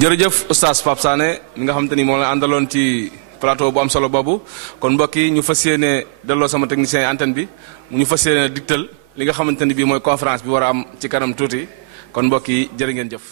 jërëjëf oustaz Pape Sané mi nga xamante ni moom la àndaloon ci plateau bu am solo boobu kon mbokk yi ñu fas yéene delloo sama technicien antenne bi mu ñu fas yéene digtal li nga xamante ni bii mooy conférence bi war a am ci kanam tuuti kon mbokk yi jërë ngeen jëf.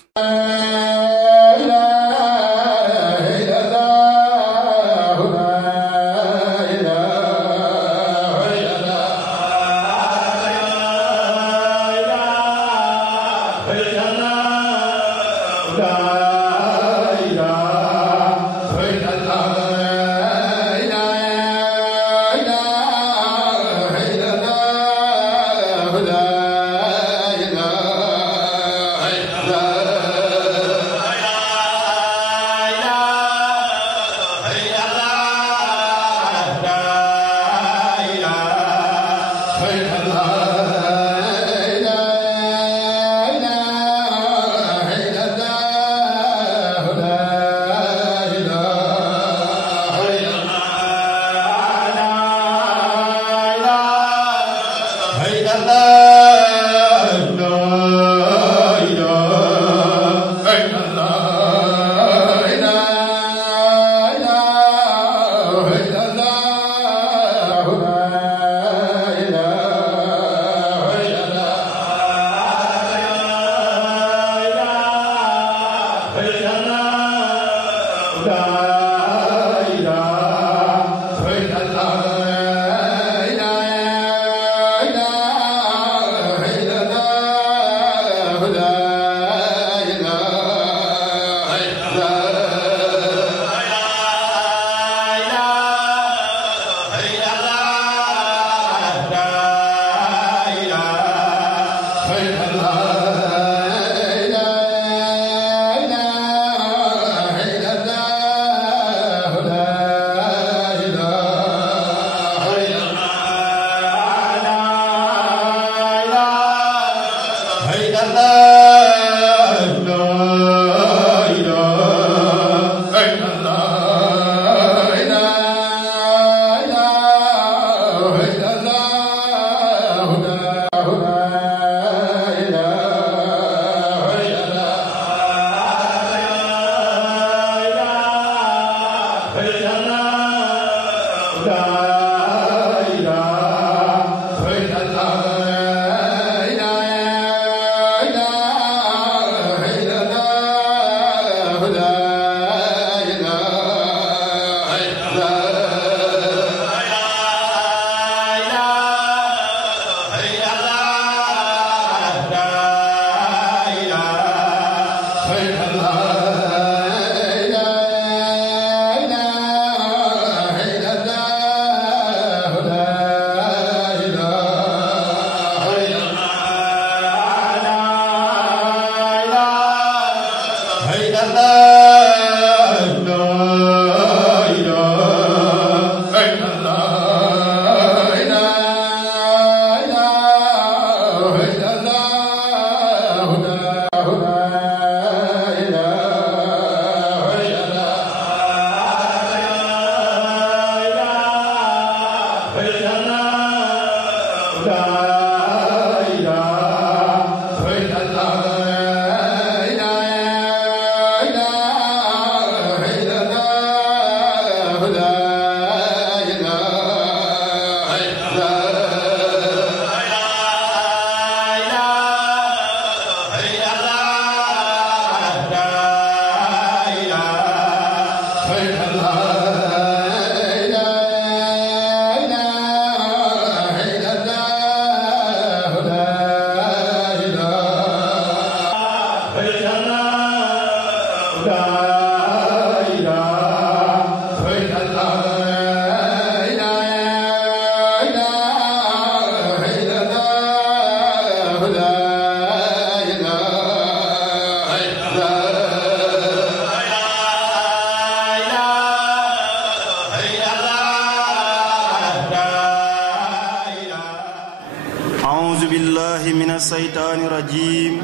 أعوذ بالله من الشيطان الرجيم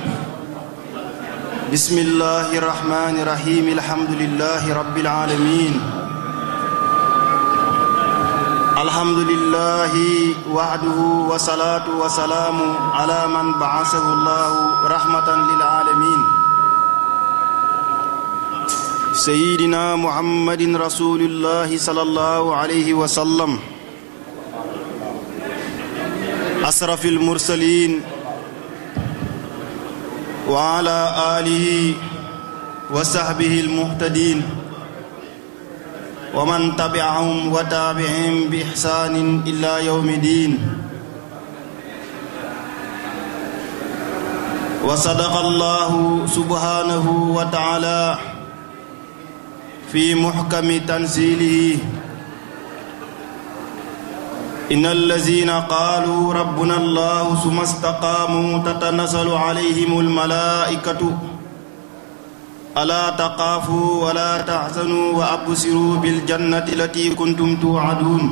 بسم الله الرحمن الرحيم الحمد لله رب العالمين الحمد لله وحده والصلاة والسلام على من بعثه الله رحمة للعالمين سيدنا محمد رسول الله صلى الله عليه وسلم أشرف المرسلين وعلى آله وصحبه المهتدين ومن تبعهم وتابعهم بإحسان إلى يوم الدين وصدق الله سبحانه وتعالى في محكم تنزيله إن الذين قالوا ربنا الله ثم استقاموا تتنزل عليهم الملائكة ألا تخافوا ولا تحزنوا وأبشروا بالجنة التي كنتم توعدون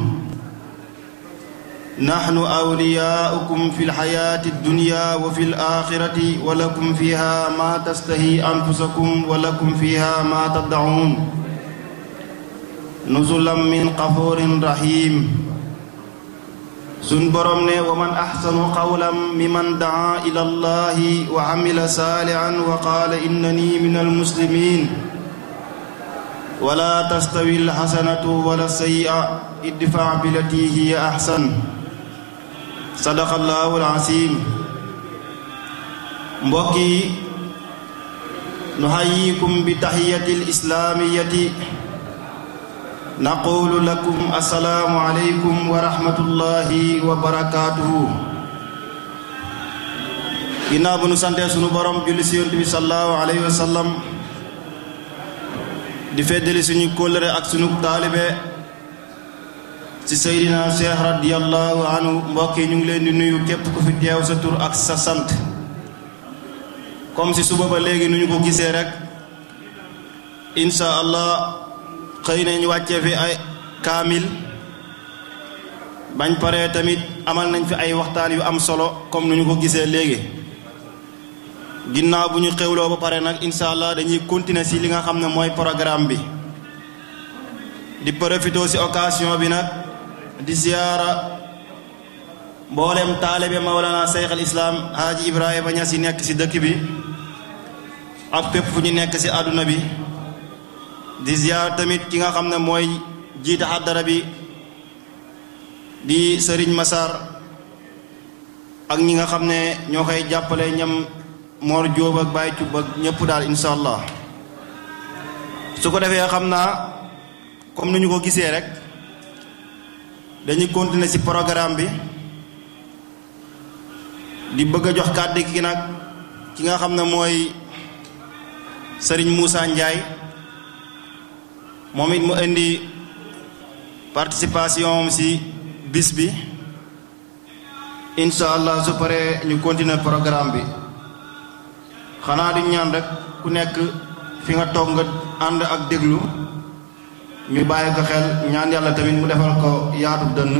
نحن أولياؤكم في الحياة الدنيا وفي الآخرة ولكم فيها ما تشتهي أنفسكم ولكم فيها ما تدعون نزلا من غفور رحيم sun borom ne wa man ahsanu qawlan mimman daa ila allahi wa amila saalihan wa qaala innani min almuslimin wala tastawi alxasanatu wala sayyi'a idfa billati hiya ahsan sadaqa allahu alazim mbokk yi nuhayyikum bi tahiyati alislaamiyati naqulu lakum assalaamu aleykum wa rahmatullahi wa barakaatuhu ginnaaw bu nu santee sunu borom julli si yonent bi sallallahu alayhi wa sallam di feddali suñu kóllëre ak sunu taalibe ci Seydina Cheikh radiyallahu anhu mbokk yi ñu ngi leen di nuyu képp ku fi teew sa tur ak sa sant comme si suba ba léegi nu ñu ko gisee rek insha allah xëy na ñu wàccee fi ay kaamil bañ paree tamit amal nañ fi ay waxtaan yu am solo comme nu ñu ko gisee léegi ginnaaw bu ñu xewloo ba pare nag incha allah dañuy continuer si li nga xam ne mooy programme bi di profité si occasion bi nag di ziyaara mboolem taalibe Mawlana Cheikh al Islam Haaji Ibrahima Niass yi nekk si dëkk bi ak fépp fu ñu nekk si àdduna bi di ziyaar tamit ki nga xam ne mooy jiite xaddara bi di Sëriñ Masar ak ñi nga xam ne ñoo koy jàppale ñam Mor Jóob ak Baay Cub ak ñëpp daal insha allah su ko defee xam naa comme ni ñu ko gisee rek dañuy continuer ci programme bi di bëgg a jox kàddu gi nag ki nga xam ne mooy Sëriñ Moussa Ndiaye moom it mu indi participation ci bis bi insha allah su paree ñu continuer programme bi xanaa di ñaan rek ku nekk fi nga toog nga ànd ak déglu ñu bàyyi ko xel ñaan yàlla tamit mu defal ko yaatu dënn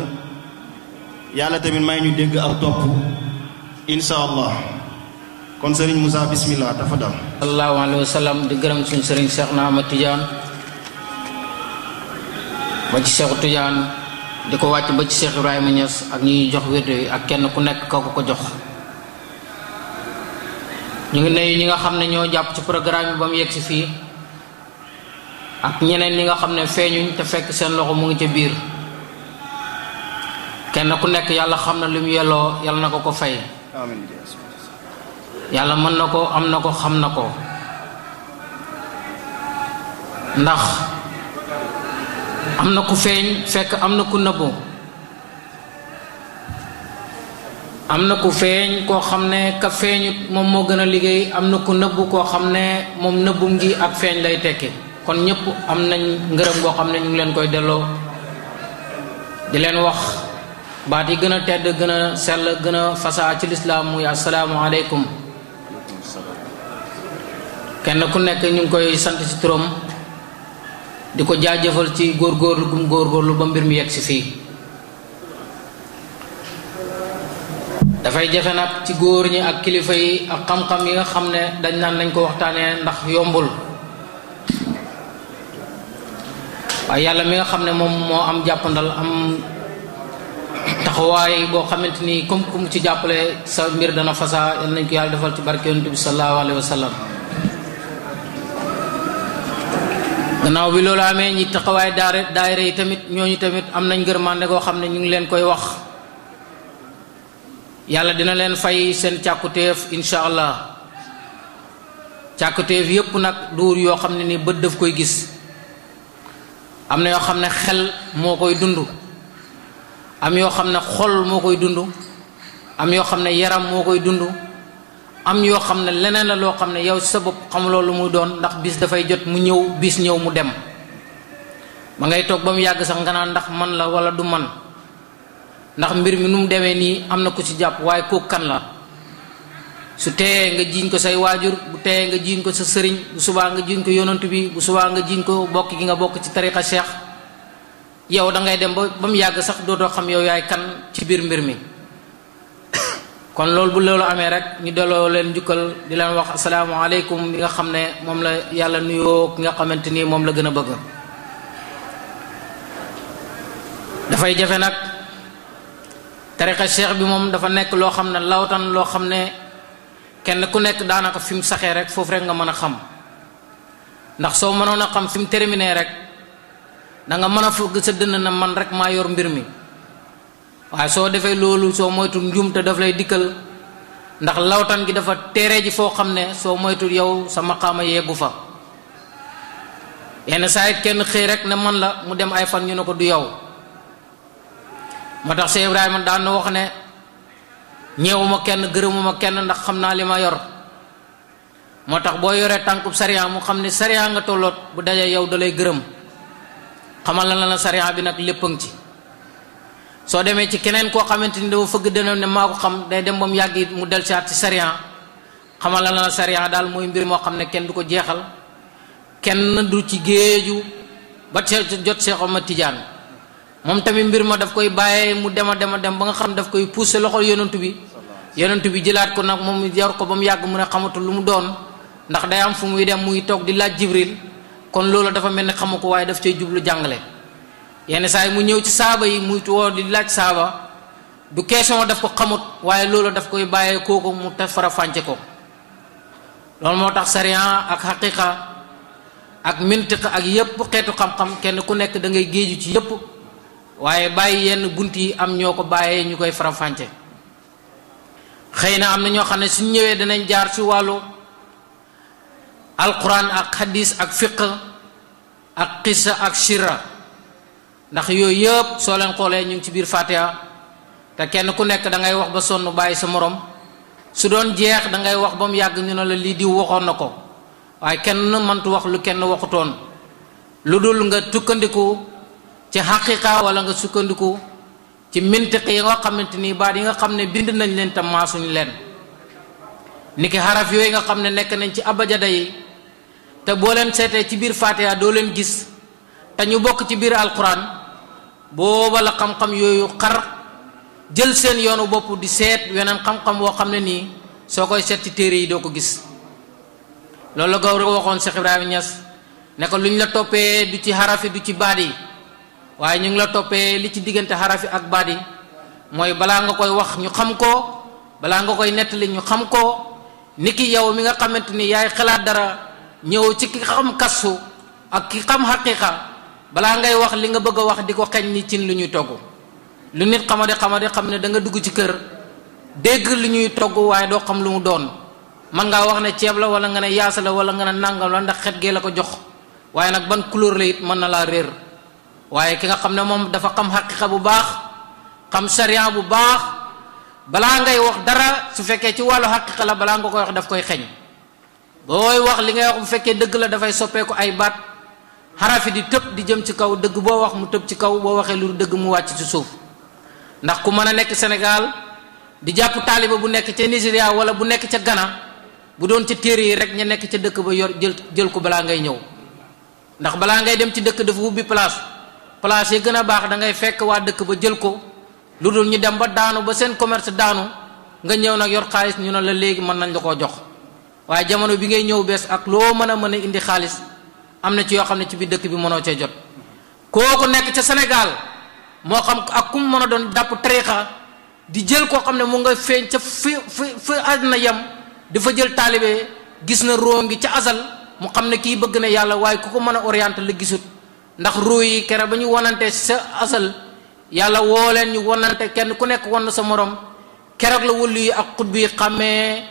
yàlla tamit may ñu dégg ak topp insha allah kon sëriñ Moussa bismillah tafadal sallallahu alayhi wa sallam di gërëm suñu sëriñ Cheikh na Ahmad Tidiane ba ci Cheikh Tidiane di ko wàcc ba ci Cheikh Ibrahima Niass ak ñi jox wérde yi ak kenn ku nekk kaw ko jox ñu ngi nuyu ñi nga xam ne ñoo jàpp ci programme bi ba mu yegg si fii ak ñeneen ñi nga xam ne feeñuñ te fekk seen loxo mu ngi ca biir kenn ku nekk yàlla xam na li mu yelloo yàlla na ko fay yàlla mën na ko am na ko xam na ko ndax am na ku feeñ fekk am na ku nëbbu am na ku feeñ koo xam ne ka feeñut moom moo gën a liggéey am na ku nëbbu koo xam ne moom nëbbum gi ak feeñ lay tekki kon ñëpp am nañ ngërëm boo xam ne ñu ngi leen koy delloo di leen wax baat yi gën a tedd gën a sell gën a fasaa ci lislaam muy assalaamu aleykum kenn ku nekk ñu ngi koy sant ci turam di ko jaajëfal ci góorgóorlu gum góorgóorlu ba mbir mi yegg si fii dafay jafe nag ci góor ñi ak kilifa yi ak xam-xam yi nga xam ne dañ naan nañ ko waxtaanee ndax yombul waaye yàlla mi nga xam ne moom moo am jàppandal am taxawaay boo xamante ni comme ku mu ci jàppale sa mbir dana fasa yal nañ ko yàlla defal ci barke yonent bi sallallahu alayhi wa sallam. gannaaw bi loolu amee ñi taxawaay daayira yi tamit ñooñu tamit am nañ ngërmande goo xam ne ñu ngi leen koy wax yàlla dina leen fay seen càkkutéef insha allah càkkutéef yépp nag duur yoo xam ne ni bët daf koy gis am na yoo xam ne xel moo koy dund am yoo xam ne xol moo koy dund am yoo xam ne yaram moo koy dund am yoo xam ne leneen la loo xam ne yow sa bopp xamuloo lu muy doon ndax bis dafay jot mu ñëw bis ñëw mu dem ma ngay toog ba mu yàgg sax nga naan ndax man la wala du man ndax mbir mi nu mu demee nii am na ku ci jàpp waaye kooku kan la su teeyee nga jiiñ ko say waajur bu teeyee nga jiiñ ko sa sëriñ bu subaa nga jiiñ ko yonantu bi bu subaa nga jiiñ ko bokk gi nga bokk ci tariqa cheikh yow da ngay dem ba mu yàgg sax dootoo xam yow yaay kan ci biir mbir mi kon loolu bu loolu amee rek ñu delloo leen njukkal di leen wax asalaamaaleykum bi nga xam ne moom la yàlla nuyoo ki nga xamante ni moom la gën a bëgg dafay jafe nag tariqa cheikh bi moom dafa nekk loo xam ne lawtan loo xam ne kenn ku nekk daanaka fi mu saxee rek foofu rek nga mën a xam ndax soo mënoon a xam fi mu terminé rek da nga mën a fëgg sa dënn na man rek maa yor mbir mi waaye soo defee loolu soo moytul njuumte daf lay dikkal ndax lawtan gi dafa teere ji foo xam ne soo moytul yow sa maqaama yeggu fa yenn saa it kenn xëy rek ne man la mu dem ay fan ñu ne ko du yow moo tax Cheikh Ibrahima daan na wax ne ñeewuma kenn gërëmuma kenn ndax xam naa li ma yor moo tax boo yoree tànkub sariya mu xam ne sariya nga tolloot bu dajee yow da lay gërëm xamal la sariya bi nag lépp a ngi ci soo demee ci keneen koo xamante ni dafa fëgg dana ne maa ko xam day dem ba mu yàgg it mu del siwaat ci sariya xamal la sariya daal mooy mbir moo xam ne kenn du ko jeexal kenn du ci géeju ba jot Cheikh Ahmad Tidiane moom tamit mbir ma daf koy bàyyee mu dem ba nga xam daf koy poussé loxol yonent bi jëlaat ko nag moom yor ko ba mu yàgg mu ne xamatul lu mu doon ndax day am fu muy dem muy toog di laaj Jibril kon loolu dafa mel ni xamu ko waaye daf cay jublu jàngale yenn saa yi mu ñëw ci saaba yi muy woo di laaj saaba du question daf ko xamut waaye loolu daf koy bàyyee kooku mu te fara fànce ko loolu moo tax sariya ak xaqiqa ak mintiq ak yépp xeetu xam-xam kenn ku nekk da ngay géeju ci yépp waaye bàyyi yenn bunt yi am ñoo ko bàyyee ñu koy fara fànce xëy na am na ñoo xam ne suñ ñëwee danañ jaar ci wàllu alquran ak hadis ak fiqh ak qissa ak shira ndax yooyu yëpp soo leen xoolee ñu ngi ci biir Fatiha te kenn ku nekk da ngay wax ba sonn bàyyi sa morom su doon jeex da ngay wax ba mu yàgg ñu ne la lii di waxoon na ko waaye kenn mëntu wax lu kenn waxutoon lu dul nga tukkandiku ci xaqiqa wala nga sukkandiku ci mintiq yi nga xamante ni baat yi nga xam ne bind nañ leen tam maasuñu leen niki xaraf yooyu nga xam ne nekk nañ ci abajada yi te boo leen seetee ci biir Fatiha doo leen gis te ñu bokk ci biir alquran booba la xam-xam yooyu xar jël seen yoonu bopp di seet weneen xam-xam boo xam ne nii soo koy seet ci téere yi doo ko gis loolu la gawar waxoon Cheikh Ibrahima Niass ne ko lu ñu la toppee du ci xarafi du ci baat yi waaye ñu ngi la toppee li ci diggante xarafi ak baat yi mooy balaa nga koy wax ñu xam ko balaa nga koy nettali ñu xam ko niki yow mi nga xamante ni yaay xalaat dara ñëw ci ki xam kasfu ak ki xam xaqiqa balaa ngay wax li nga bëgg a wax di ko xeñ ni cin lu ñuy togg lu nit xamade xam ne da nga dugg ci kër dégg lu ñuy togg waaye doo xam lu mu doon man ngaa wax ne ceeb la wala nga ne yaasa la wala nga ne nàngam la ndax xet gee la ko jox waaye nag ban couleur la it mën na laa réer waaye ki nga xam ne moom dafa xam xaqiqa bu baax xam sariya bu baax balaa ngay wax dara su fekkee ci wàllu xaqiqa la balaa nga koy wax daf koy xeñ booy wax li ngay wax bu fekkee dëgg la dafay soppeeku ay baat xarafi di tëb di jëm ci kaw dëgg boo wax mu tëb ci kaw boo waxee lu dëgg mu wàcc ci suuf ndax ku mën a nekk Sénégal di jàpp taaliba bu nekk ca Nigéria wala bu nekk ca Ghana bu doon ca téere yi rek ña nekk ca dëkk ba yor jël ko balaa ngay ñëw ndax balaa ngay dem ci dëkk dafa wubbi place yi gën a baax da ngay fekk waa dëkk ba jël ko lu dul ñu dem ba daanu ba seen commerce daanu nga ñëw nag yor xaalis ñu ne la léegi mën nañ la koo jox waaye jamono bi ngay ñëw bees ak loo mën a indi xaalis am na ci yoo xam ne ci biir dëkk bi mënoo cee jot kooku nekk ca Sénégal moo xam ak kum mën a doon dàpp tariqa di jël koo xam ne mu nga feeñ ca fi àddina yem dafa jël taalibe gis na roo ngi ca asal mu xam ne kii bëgg na yàlla waaye ku ko mën a orienté la gisut ndax ruu yi kere ba ñu wonante sa asal yàlla woo leen ñu wonante kenn ku nekk won sa morom keroog la wëllu yi ak xutb yi xàmmee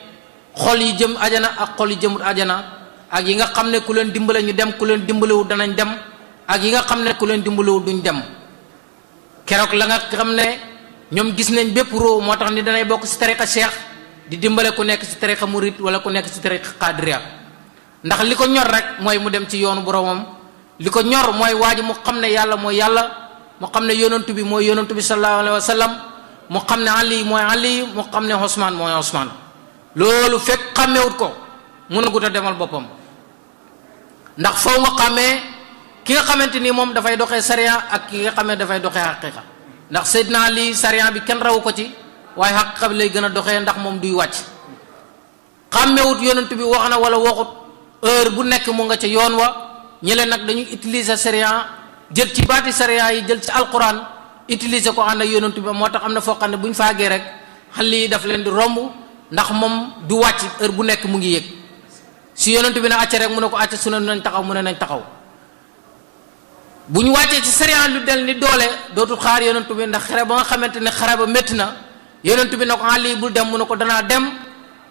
xol yi jëm ajana ak xol yi jëmut ajana ak yi nga xam ne ku leen dimbale ñu dem ku leen dimbalewu danañ dem ak yi nga xam ne ku leen dimbalewu duñ dem keroog la nga xam ne ñoom gis nañ bépp roo moo tax ni danay bokk ci tariqa cheikh di dimbale ku nekk ci tariqa murid wala ku nekk ci tariqa qadiriya ndax li ko ñor rek mooy mu dem ci yoonu boromam li ko ñor mooy waa ji mu xam ne yàlla mooy yàlla mu xam ne yonantu bi mooy yonantu bi sallallahu alayhi wa sallam mu xam ne Ali mooy Ali mu xam ne Ousmane mooy Ousmane loolu fekk xàmmewut ko mun a gut a demal boppam ndax foo nga xàmmee ki nga xamante ni moom dafay doxee sariya ak ki nga xam ne dafay doxee xaqiqa ndax Seydina Ali sariya bi kenn rawu ko ci waaye xaqiqa bi lay gën a doxee ndax moom duy wàcc xàmmewut yonantu bi wax na wala waxut heure bu nekk mu nga ca yoon wa ñële nag dañuy utiliser sariya jël ci baati sariya yi jël ci alquran utiliser ko ànd ak yonantu bi moo tax am na foo xam ne bu ñu faagee rek xale yi daf leen di romb ndax moom du wàcc heure bu nekk mu ngi yëg si yonantu bi ne acca rek mu ne ko acca su ne nañ taxaw mu ne nañ taxaw bu ñu wàccee ci sariya lu del ni doole dootul xaar yonantu bi ndax xare ba nga xamante ne xare ba métti na yonantu bi ne ko Ali bul dem mu ne ko danaa dem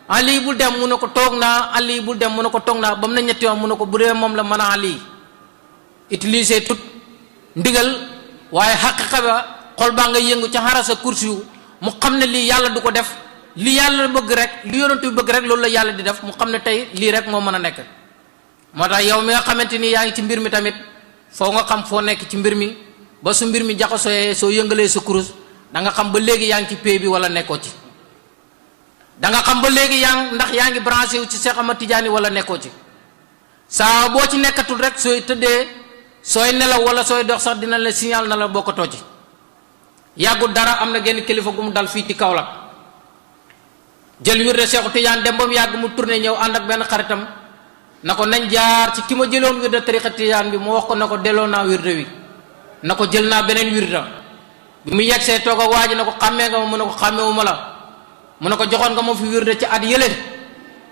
Ali bul dem mu ne ko toog naa Ali bul dem mu ne ko toog naa ba mu ne ñetti yoon mu ne ko bu dee moom la mën a Ali utiliser tout ndigal waaye xaqiqa ba xol baa nga yëngu ca xarasa kursi yu mu xam ne lii yàlla du ko def li yàlla bëgg rek li yonantu bi bëgg rek loolu la yàlla di def mu xam ne tey lii rek moo mën a nekk moo tax yow mi nga xamante ni yaa ngi ci mbir mi tamit foo nga xam foo nekk ci mbir mi ba su mbir mi jaxasoo soo yëngalee sa kurus da nga xam ba léegi yaa ngi ci pay bi wala nekkoo ci da nga xam ba léegi ndax yaa ngi branché wu ci Cheikh Ahmad Tidiane wala nekkoo ci saa boo ci nekkatul rek sooy tëddee sooy nelaw wala sooy dox sax dina la signal na la bokkatoo ci yàggul dara am na genn kilifa gu mu dal fii ci Kaolack jël wirde Cheikh Tidiane dem ba mu yàgg mu tourné ñëw ànd ak benn xaritam na ko nañ jaar ci ki ma jëloon wirde tariqa Tidiane bi mu wax ko na ko delloo naa wirde wi na ko jël naa beneen wirda bi mu yegsee toog ak waa ji na ko xàmmee nga ma mu ne ko xàmmeewuma la mu ne ko joxoon nga ma fi wirde ci at yële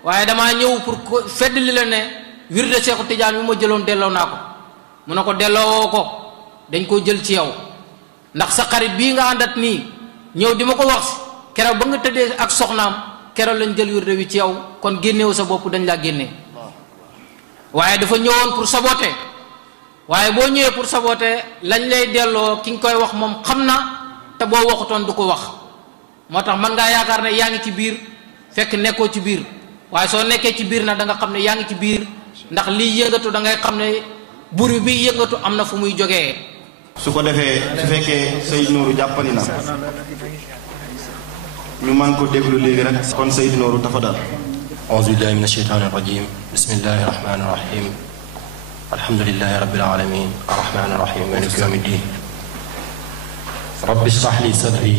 waaye damaa ñëw pour fedd li la ne wirde Cheikh Tidiane bi ma jëloon delloo naa ko mu ne ko delloo ko dañ koo jël ci yow ndax sa xarit bii nga àndat nii ñëw di ma ko wax keroog ba nga tëddee ak soxnaam keroog lañ jël wirde wi ci yow kon génnewu sa bopp dañ laa génnee waaye dafa ñëwoon pour saboter waaye boo ñëwee pour saboter lañ lay delloo ki nga koy wax moom xam na te boo waxutoon du ko wax moo tax man ngaa yaakaar ne yaa ngi ci biir fekk nekkoo ci biir waaye soo nekkee ci biir nag da nga xam ne yaa ngi ci biir ndax liy yëngatu da ngay xam ne buri bi yëngatu am na fu muy jógee. su ko defee su fekkee Seydou Nourou jàppani na ñu man ko déglu léegi rek kon Seydou Nourou dafa dal. auzu billahi min asheytaani irrajim bismillahi irrahmani irrahim alhamdulilahi rabbil alamin arrahmani irrahim maliki yawmi ddin rabbi ishrah li sadri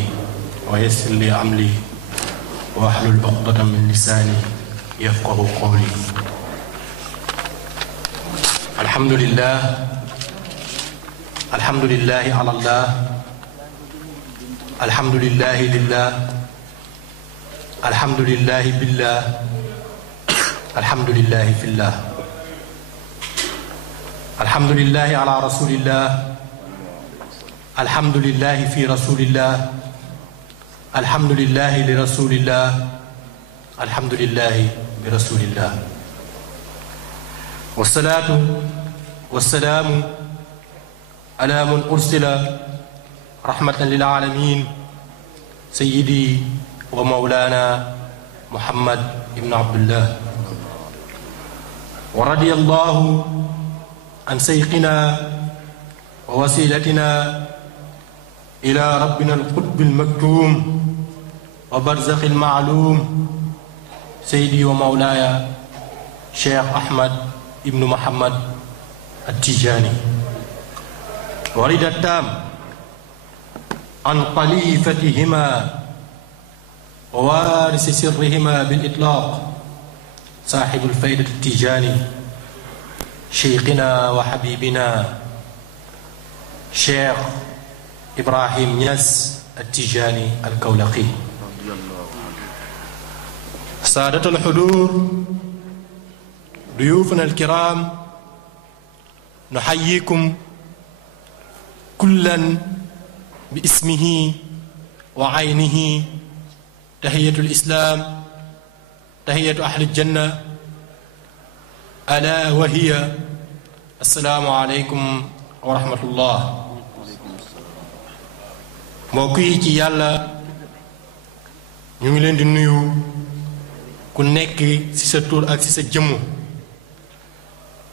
wa yassir li amri wahlul uqdatan min lisani yafqahu qawli alhamdulillahi ala allah alhamdulillahi lillah alhamdulillahi billah alhamdulillahi fillah alhamdulillahi ala rasulillah alhamdulillahi fi rasulillah alhamdulillahi li rasulillah alhamdulillahi bi rasulillah wasalaatu wasalaamu ala man ursila rahmatan lil alamin sayyidi wa mawlana muhammad ibn abdullah wa radiyallahu an sayqina wa wasilatina ila rabbina alqutbi almaktum wa barzakhi almaalum sayyidi wa mawlaya cheikh ahmad ibnu muhammad attijani ورد التام عن خليفتهما ووارث سرهما بالإطلاق صاحب الفائدة التيجاني شيخنا وحبيبنا شيخ إبراهيم نياس التيجاني الكولقي. سادة الحضور، ضيوفنا الكرام، نحييكم كلا باسمه وعينه تحية الإسلام، تحية أهل الجنة، ألا وهي السلام عليكم ورحمة الله. mbokk yi ci yàlla ñu ngi leen di nuyu ku nekk ci sa tur ak ci sa jëmm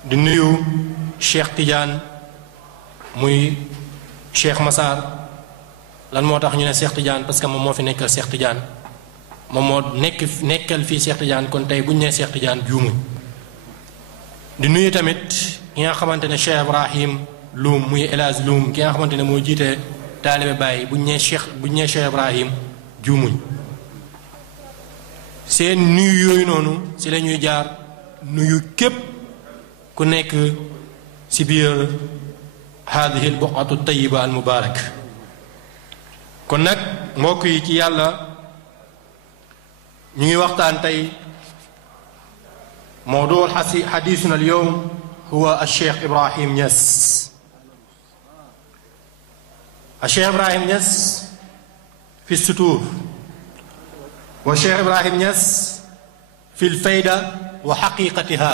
di nuyu Cheikh Tidiane muy Cheikh Massar. lan moo tax ñu ne Cheikh Tidiane parce que moom moo fi nekkal Cheikh Tidiane, moom moo nekkal fii Cheikh Tidiane, kon tey bu ñu nee Cheikh Tidiane juumuñ. di nuyu tamit ki nga xamante ne Cheikh Ibrahim Loum muy El Hadj Loum ki nga xamante ne moo jiite taalibe Baye bu ñu nee Cheikh Ibrahim juumuñ. seen nuyu yooyu noonu si la ñuy jaar nuyu képp ku nekk si biir haadihi al buqatu tayiba al mubarak. kon nag mbokk yi ci yàlla ñu ngi waxtaan tey mawdu xadiisuna al yawm huwa al Cheikh Ibrahim Niass. al Cheikh Ibrahim Niass fi sutuur wa Cheikh Ibrahim Niass fi l fayda wa xaqiqatiha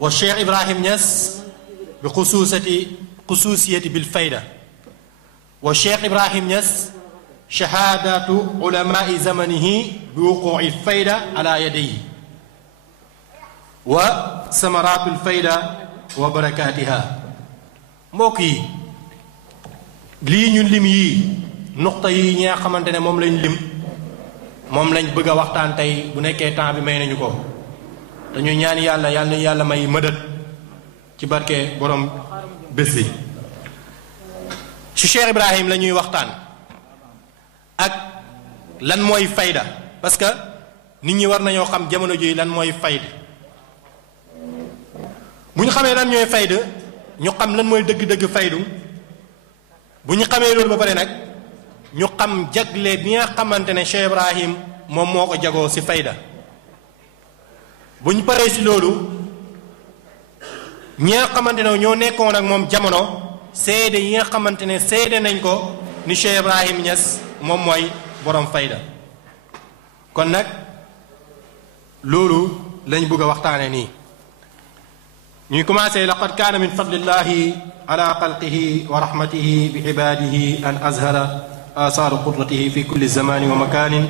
wa Cheikh Ibrahim Niass bi xusuusiyati bil fayda wa Cheikh Ibrahim Niass shahaadatu ulamaai zamanihi bi wuquuci fayda ala yadayhi wa samaraatu fayda wa barakaatiha. mbokk yi lii ñu lim yii nuqta yi ñi nga xamante ne moom lañ lim moom lañ bëgg a waxtaan tey bu nekkee temps bi may nañu ko dañuy ñaan yàlla na yàlla may mëdët ci barke borom bés bi. ci Cheikh Ibrahim la ñuy waxtaan ak lan mooy fayda, parce que nit ñi war nañoo xam jamono ji lan mooy fayda. bu ñu xamee lan ñooy fayda ñu xam lan mooy dëgg-dëgg faydu. bu ñu xamee loolu ba pare nag ñu xam jagle bi nga xamante ne Cheikh Ibrahim moom moo ko jagoo ci fayda. bu ñu paree ci loolu ñi nga xamante ne ñoo nekkoon ak moom jamono. seede yi nga xamante ne seede nañ ko ni Cheikh Ibrahim Niass moom mooy borom fayda. kon nag loolu lañ bëgg a waxtaane nii. ñuy commencé laqad kaana min fadlillahi ala xalqihi wa rahmatihi bi ibadihi an azhara asaaru qudratihi fi kulli zamanin wa makanin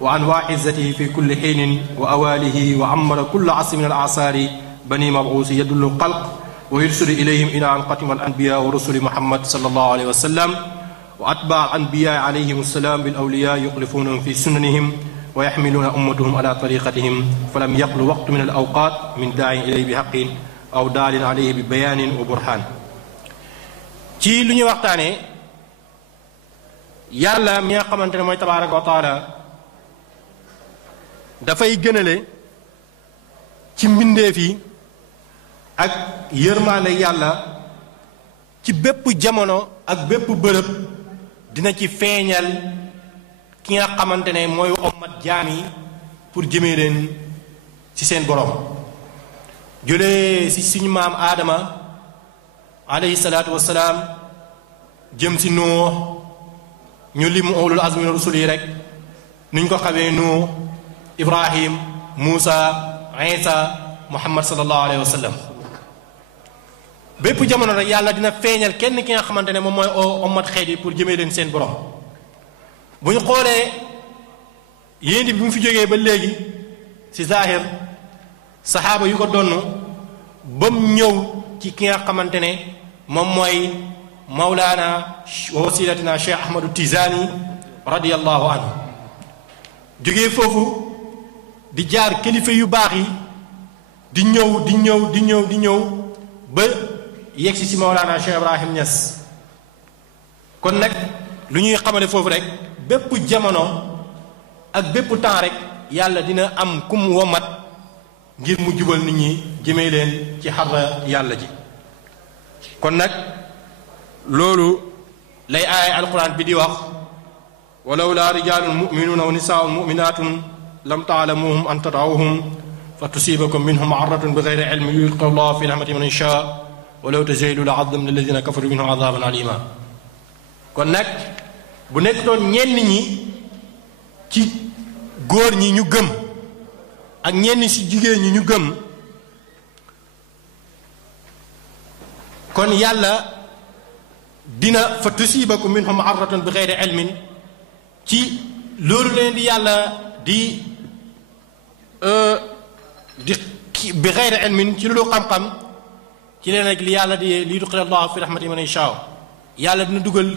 wa anwaa izzatihi fi kulli xiinin wa awaalihi wa amara kulla asri min al asaari bani mabuusi yadullu xalq wa yursilu ilayhim ila an xatima al anbiya wa rusuli muhammad sallallahu alayhi wa sallam wa atbaa al anbiya alayhim assalaam bil awliya yuxlifunahum fi sunanihim wa yaxmiluuna ummatuhum ala tariqatihim falam yaqlu waqtu min al awqat min daayin ilayhi bi xaqin aw daalin alayhi bi bayaanin wa burhaan. ci lu ñuy waxtaanee yàlla mi nga xamante ne mooy tabaaraka wa taala dafay gënale ci mbindeef yi ak yërmaande yàlla ci bépp jamono ak bépp bërëb dina ci feeñal ki nga xamante ne mooy ommat jaam yi pour jëmee leen ci seen borom. jëlee ci suñu maam aadama alayhi salaatu wassalaam jëm ci Nuux, ñu lim ulul azmi min rusul yi rek nuñ ko xamee Nuux, Ibrahim, Muusa, Isa, Muhammad sallallahu alayhi wa sallam. bépp jamono rek yàlla dina feeñal kenn ki nga xamante ne moom mooy ommat xeet yi pour jëmee leen seen borom. bu ñu xoolee yéen bi mu fi jógee ba léegi ci zahir saxaaba yu ko donn ba mu ñëw ci ki nga xamante ne moom mooy mawlaana wa wasilatina Cheikh Ahmadu Tijaani radiyallahu anhu. jógee foofu di jaar kilifa yu baax yi di ñëw ba yegsi ci mawlaana Cheikh Ibrahim Niass. kon nag lu ñuy xamale foofu rek bépp jamono ak bépp temps rek yàlla dina am ku mu womat ngir mu jubal nit ñi jëmee leen ci xarra yàlla ji kon nag loolu lay aaya alquran bi di wax walawla rijalun muminuuna wa nisaaun muminatun lam taalamuhum an tadawuhum fa tusibakum minhum arratun bi gayri ilmin yulqi allah fi rahmati man yasha walaw tazaylu la azamna alladina kafaru minhum azaban alima kon nag bu nekk doon ñenn ñi ci góor ñi ñu gëm ak ñenn ci jigéen ñi ñu gëm kon yàlla dina fa tusibakum minhum arratun bi gayri ilmin ci loolu leen di yàlla di bi gayri ilmin ci loolu xam-xam ci leen rek li yàlla di li yudxil allah fi rahmati man yashaa yàlla dina dugal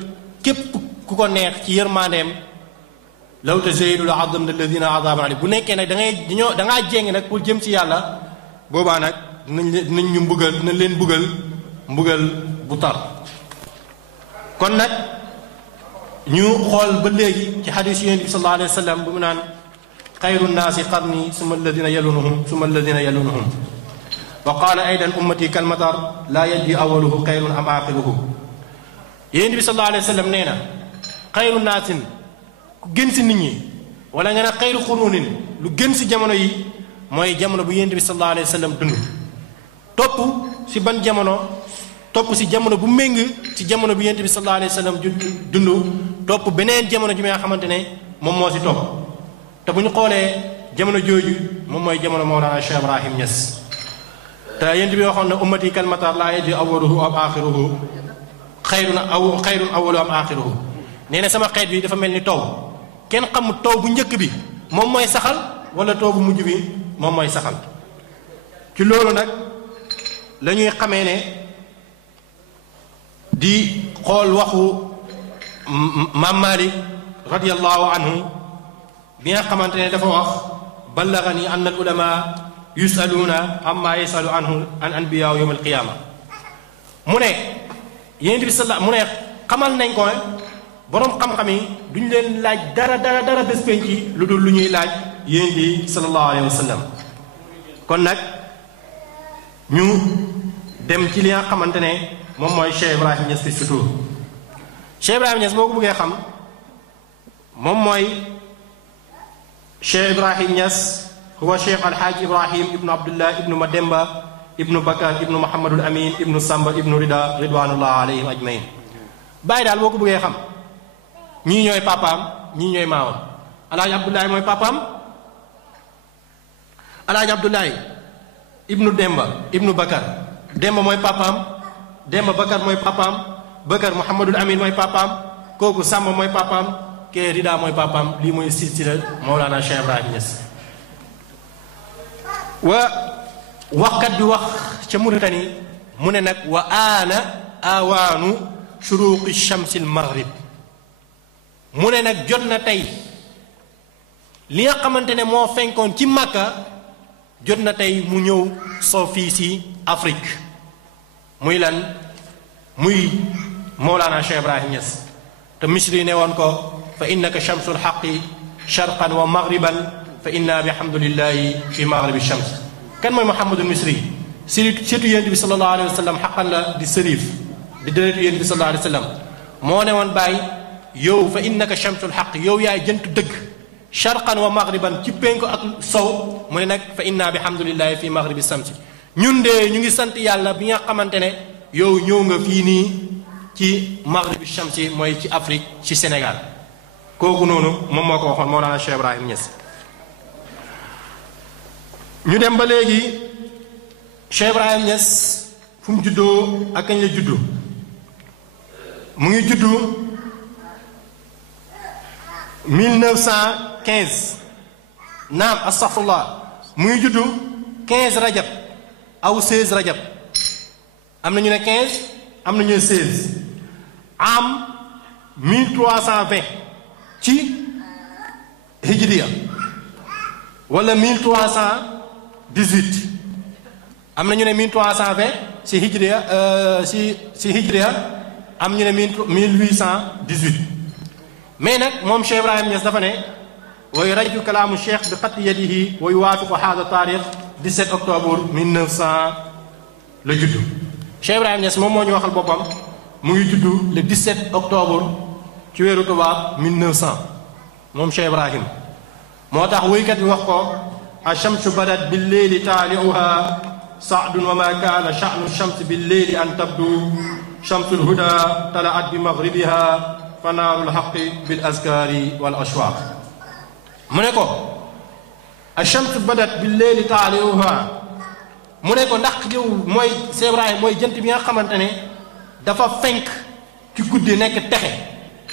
képp ku ko neex ci yërmandeem law tazaylu la azamna alladina azaban alim bu nekkee nag da ngaa jéng nag pour jëm ci yàlla boobaa nag dinañ ñu mbugal dinañ leen mbugal bu tar kon nag ñu xool ba léegi ci xadis yonent bi sallallahu alayhi wa sallam bu mu naan xayru nnaasi qarni summa alladina yalunahum summa alladina yalunahum wa qaala aydan ummati kalmatar laa yajdi awaluhu xayrun am axiruhu yonent bi sallallahu alayhi wa sallam nee na xayru naasin ku gën si nit ñi wala nga ne xayru xurunin lu gën si jamono yi mooy jamono bu yonent bi sallallahu alayhi wa sallam dund topp si ban jamono topp si jamono bu méng ci jamono bi yonent bi sallallahu alayhi wa sallam dund topp beneen jamono ji nga xamante ne moom moo si topp te bu ñu xoolee jamono jooju moom mooy jamono Mawlana Cheikh Ibrahim Niass te yonent bi waxoon na ummati kal matar laa yajdi awwaluhu am axiruhu xayrun awwalu am axiruhu nee na sama xeet bi dafa mel ni taw kenn xamul taw bu njëkk bi moom mooy saxal wala taw bu mujj bi moom mooy saxal ci loolu nag la ñuy xamee ne di xool waxu maam Malik radiyallahu anhu bi nga xamante ne dafa wax ballagani anna al ulama yusaluuna amma yasalu anhu an anbiyaa yawm al qiyaama mu ne yonent bi sala mu ne xamal nañ ko boroom xam-xam yi duñ leen laaj dara bés penc lu dul lu ñuy laaj yonent bi sallallahu alayhi wa sallam kon nag ñu dem ci li nga xamante ne moom mooy Cheikh Ibrahim Niass fi surtout Cheikh Ibrahim Niass boo ko bëggee xam moom mooy Cheikh Ibrahim Niass huwa Cheikh Alhaaj Ibrahim ibnu Abdullah ibnu Mademba ibnu Bakar ibnu Muhammadul Amin ibnu Samba ibnu Rida ridwanullah alayhim ajmain bàyyi daal boo ko bëggee xam ñii ñooy papaam ñii ñooy maamam Alhaaj Abdullahi mooy papaam Alhaaj Abdullahi ibnu Demba ibnu Bakar Demba mooy papaam Demba Bakar mooy papaam Bakar Muhammadul Amin mooy papaam kooku Samba mooy papaam kee Rida mooy papaam lii mooy silsila Mawlana Cheikh Ibrahim Niass wa waxkat bi wax ca Mauritanie mu ne nag wa aana awaanu shuruqi shamsi al maghrib mu ne nag jot na tey li nga xamante ne moo fenkoon ci Makka jot na tey mu ñëw soo fii si Afrique muy lan muy Mawlana Cheikh Ibrahim Niass te Misri ne woon ko fa innaka shamsul xaqi sharqan wa maghriban fa inna bihamdulillahi fi maghribi shams kan mooy Muhammadul Misri surtout yonent bi sallallahu alayhi wa sallam xaqan la di sërif di déretu yonent bi sallallahu alayhi wa sallam moo ne woon bàyyi yow fa innaka shamsul xaq yow yaay jëntu dëgg sharqan wa maghriban ci penku ak sow mu ne nag fa inna bihamdulillahi fi maghribi shamsi ñun de ñu ngi sant yàlla bi nga xamante ne yow ñëw nga fii nii ci maghribi shamsi mooy ci Afrique ci Sénégal kooku noonu moom moo ko waxoon Mawlana Cheikh Ibrahim Niass ñu dem ba léegi Cheikh Ibrahim Niass fu mu juddoo ak kañ la juddu mu ngi juddu 1915 naam astaghfirullah mu ngi juddu 15 rajab aw 16 rajab am na ñu ne 15 am na ñu ne 16 am 1320 ci hijriya wala 1318 am na ñu ne 1320 ci hijriya ci hijriya am ñu ne 1818 mais nag moom Cheikh Ibrahim Niass dafa ne ويرج كلام الشيخ بخط يده ويوافق هذا التاريخ 17 octobre 1900 la juddu Cheikh Ibrahima Niass moom moo ñu waxal boppam mu ngi juddu le 17 octobre ci weeru tubaab 1900 moom Cheikh Ibrahim moo tax wuykat bi wax ko الشمس بدت بالليل طالعها صعد وما كان شأن الشمس بالليل أن تبدو شمس الهدى طلعت بمغربها فنار الحق بالأذكار والأشواق mu ne ko الشمس بدت بالليل طالعها mu ne ko ndax yow mooy Cheikh Ibrahim mooy jant bi nga xamante ne dafa fenk ci guddi nekk texe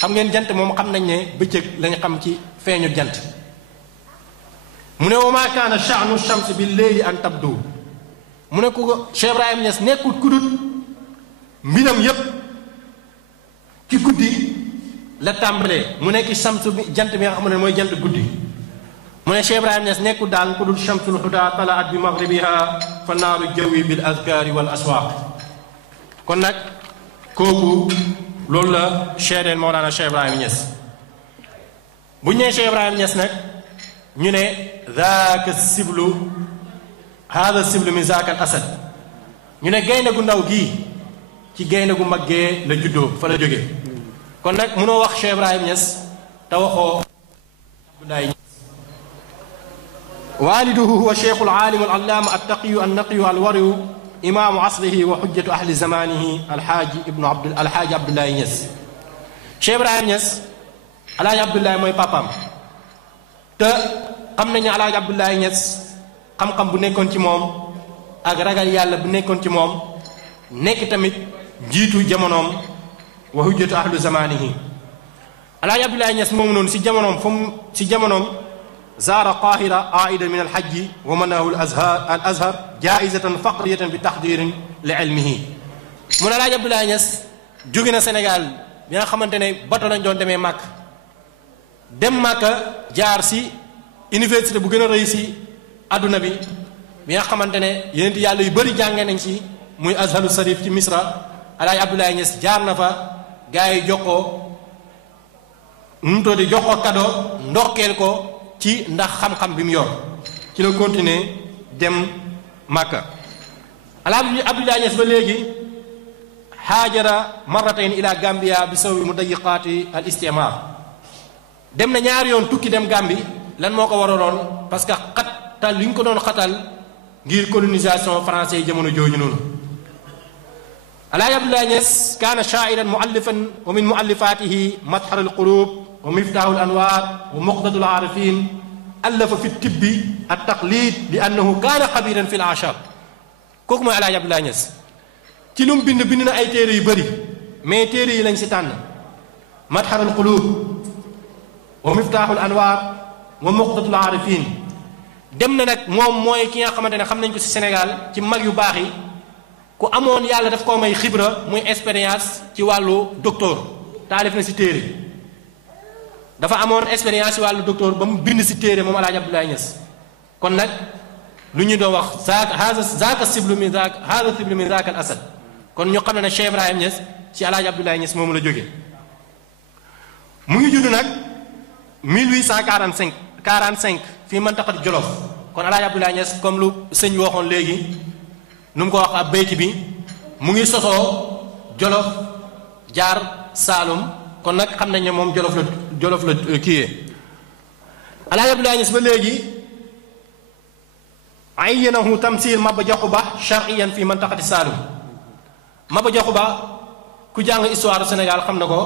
xam ngeen jant moom xam nañ ne bëccëg lañ xam ci feeñu jant mu ne wa maa kaana sha'nu shams bil layli an tabdu mu ne ko Cheikh Ibrahim Niass nekkul kudut mbiram yépp ci guddi la tàmbalee mu nekk shamsu bi jant bi nga xam ne mooy jant guddi mu ne Cheikh Ibrahim Niass nekkul daal kudut shamsul huda talaat bi maghribiha fa naaru jawi bil azkari wal aswaq kon nag kooku loolu la cheedeel Mawlana Cheikh Ibrahim Niass bu ñu nee Cheikh Ibrahim Niass nag ñu ne zaaka siblu hada siblu min zaaka al asad ñu ne gaynde gu ndaw gii ci gaynde gu maggee la juddoo fa la jógee kon nag mënoo wax Cheikh Ibrahim Niass te waxoo Abdoulaye Niass waaliduhu huwa cheikhu alaalimu alallaama attaqiyu annaqiyu alwariyu imaamu asrihi wa xujjatu ahli zamanihi alxaaji Abdoulaye Niass Cheikh Ibrahim Niass alaaji Abdoulaye mooy papaam te xam nañu alaaji Abdoulaye Niass xam-xam bu nekkoon ci moom ak ragal yàlla bu nekkoon ci moom nekk tamit jiitu jamonoom wa hujjatu ahlu zamanihi alaaji Abdoulaye Niass moomu noonu si jamonoom si jamonoom zaara qahira aida min alhajji wa manahu al azhar jaizatan faqriyatan bi taxdirin li ilmihi mu ne alaaji Abdoulaye Niass jóge na Sénégal bi nga xamante ne bato lañ doon demee Màkk dem Màkka jaar si université bu gën a rëy si adduna bi nga xamante ne yeneen yàlla yu bëri jàngee nañ si muy azharu sarif ci Misra alaaji Abdoulaye Niass jaar na fa gars yi jox ko nu mu tudd jox ko cadeau ndokkeel ko ci ndax xam-xam bi mu yor ci la continuer dem Màkka alaaji Abdoulaye Niass ba léegi haajara marratayn ila Gambia bi sababi mudayiqaati al istimar dem na ñaari yoon tukki dem Gambie lan moo ko waraloon parce que xatal li ñu ko doon xatal ngir colonisation français yi jamono jooju noonu alaaji Abdoulaye Niass kaana shaa'iran muallifan wa min muallifatihi madhar al qulub wa miftahu al anwar wa muqdatu al arifin allafa fi tibbi at taqlid li annahu kaana xabiran fi al ashar kooku mooy alaaji Abdoulaye Niass ci lu mu bind na ay téere yu bëri mais téere yi lañ si tànn madhar al qulub wa miftaaxul anwaar wa muqdatul aarifin dem na nag moom mooy ki nga xamante ne xam nañ ko ci Sénégal ci mag yu baax yi ku amoon yàlla daf koo may xibra muy expérience ci wàllu docteur taalif na ci téere dafa amoon expérience ci wàllu docteur ba mu bind ci téere moom alaaji Abdoulaye Niass kon nag lu ñu doon wax zaaka siblu min zaaka al asad kon ñu xam ne Cheikh Ibrahim Niass ci alaaji Abdoulaye Niass moom la jóge mu ngi judd nag 1845 fii mantaqat Jolof kon alaaji Abdoulaye Niass comme lu sëñ bi waxoon léegi nu mu ko wax ab bayti bi mu ngi sosoo Jolof jaar Saalum kon nag xam nañ ne moom Jolof la kiyee alaaji Abdoulaye Niass ba léegi ayyanahu tamsil Maba Jaxu Ba shar'iyan fii mantaqati Saalum Maba Jaxu Ba ku jàng histoire Sénégal xam na ko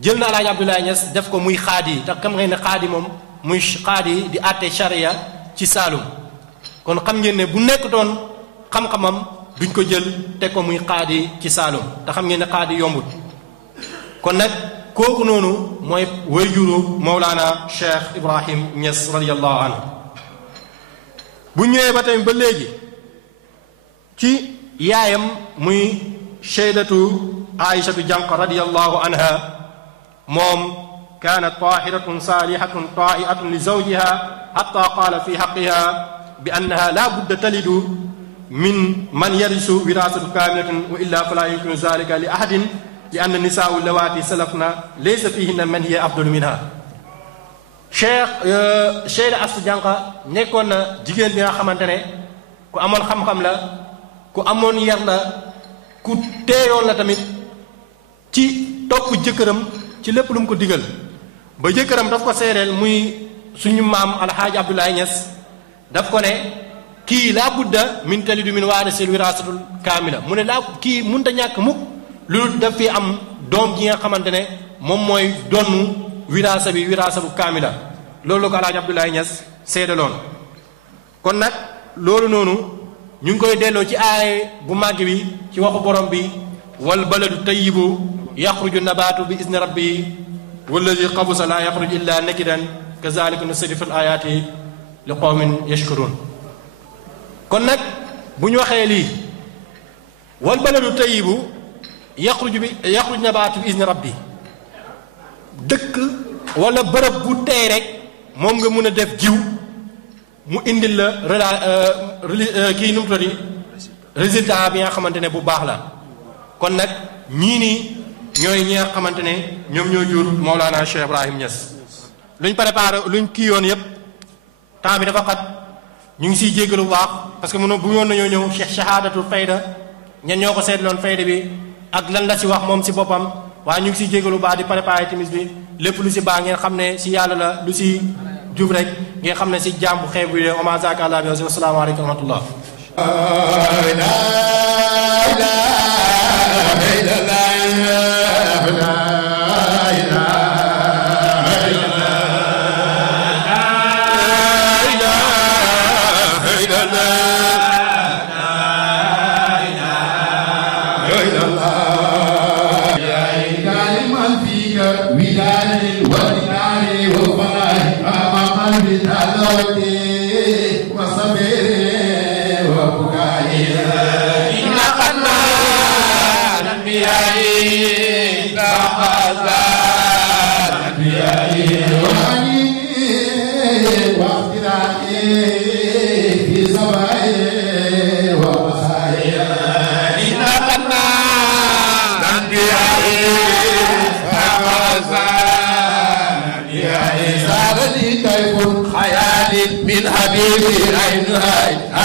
jël na alaaji Abdoulaye Niass def ko muy xaadi te xam ngeen ne xaadi moom muy xaadi di àtte charia ci Saalum kon xam ngeen ne bu nekk doon xam-xamam duñ ko jël teg ko muy xaadi ci Saalum te xam ngeen ne xaadi yombut kon nag kooku noonu mooy wayjuru Mawlana Cheikh Ibrahim Niass radiyallahu anhu bu ñëwee ba tamit ba léegi ci yaayam muy Sayyidatu Aïchatu Jànq radiyallahu anha moom kaanat taahiratun saalihatun taa'iatun li zawjiha hatta qaala fi haqqiha bi annaha laa budda talidu min man yarisu wiraasatu kaamilatan wa illa fala yumkinu zalika li ahadin li anna nisaa'u allawaati salafna laysa fihinna man hiya afdalu minha Cheikh Astou Diankha nekkoon na jigéen bi nga xamante ne ku amoon xam-xam la ku amoon yar la ku teeyoon la tamit ci topp jëkkëram ci lépp lu mu ko digal ba jëkkëram daf ko seedeel muy suñu maam alxaaji Abdoulaye Niass daf ko ne kii laa budda min talidu min waarisil wiraasatul kaamila mu ne laa kii mënta ñàkk mukk lu daf fi am doom ji nga xamante ne moom mooy donnu wiraasa bu kaamila loolu la ko alxaaji Abdoulaye Niass seedaloon kon nag loolu noonu ñu ngi koy delloo ci aay bu màgg bi ci waxu borom bi wal baladu tayyibu yaxruju nabaatu bi izni rabbi walladi xabusa laa yaxruju illa nakidan kazalika nusarrifu al ayaati li qawmin yashkurun kon nag bu ñu waxee lii wal baladu tayyibu yaxruju nabaatu bi izni rabbi dëkk wala bërëb bu tey rek moom nga mun a def jiw mu indil la kii nu mu tudd résultat bi nga xamante ne bu baax la kon nag ñii nii ñooy ñi nga xamante ne ñoom ñoo jur Mawlana Cheikh Ibrahim Niass luñ préparé luñ kii yoon yëpp temps bi dafa xat ñu ngi siy jéggalu bu baax parce que bu yoon nañoo ñëw Cheikh shahadatul fayda ñen ñoo ko seetloon fayda bi ak lan la si wax moom si boppam waaye ñu ngi siy jéggalu bu baax di préparé timis bi lépp lu si baax ngeen xam ne si yàlla la lu si jub rek ngeen xam ne si jaam bu xeeb bi de wa ma zaaka àlla bi wassalaamu aleykum wa rahmatullah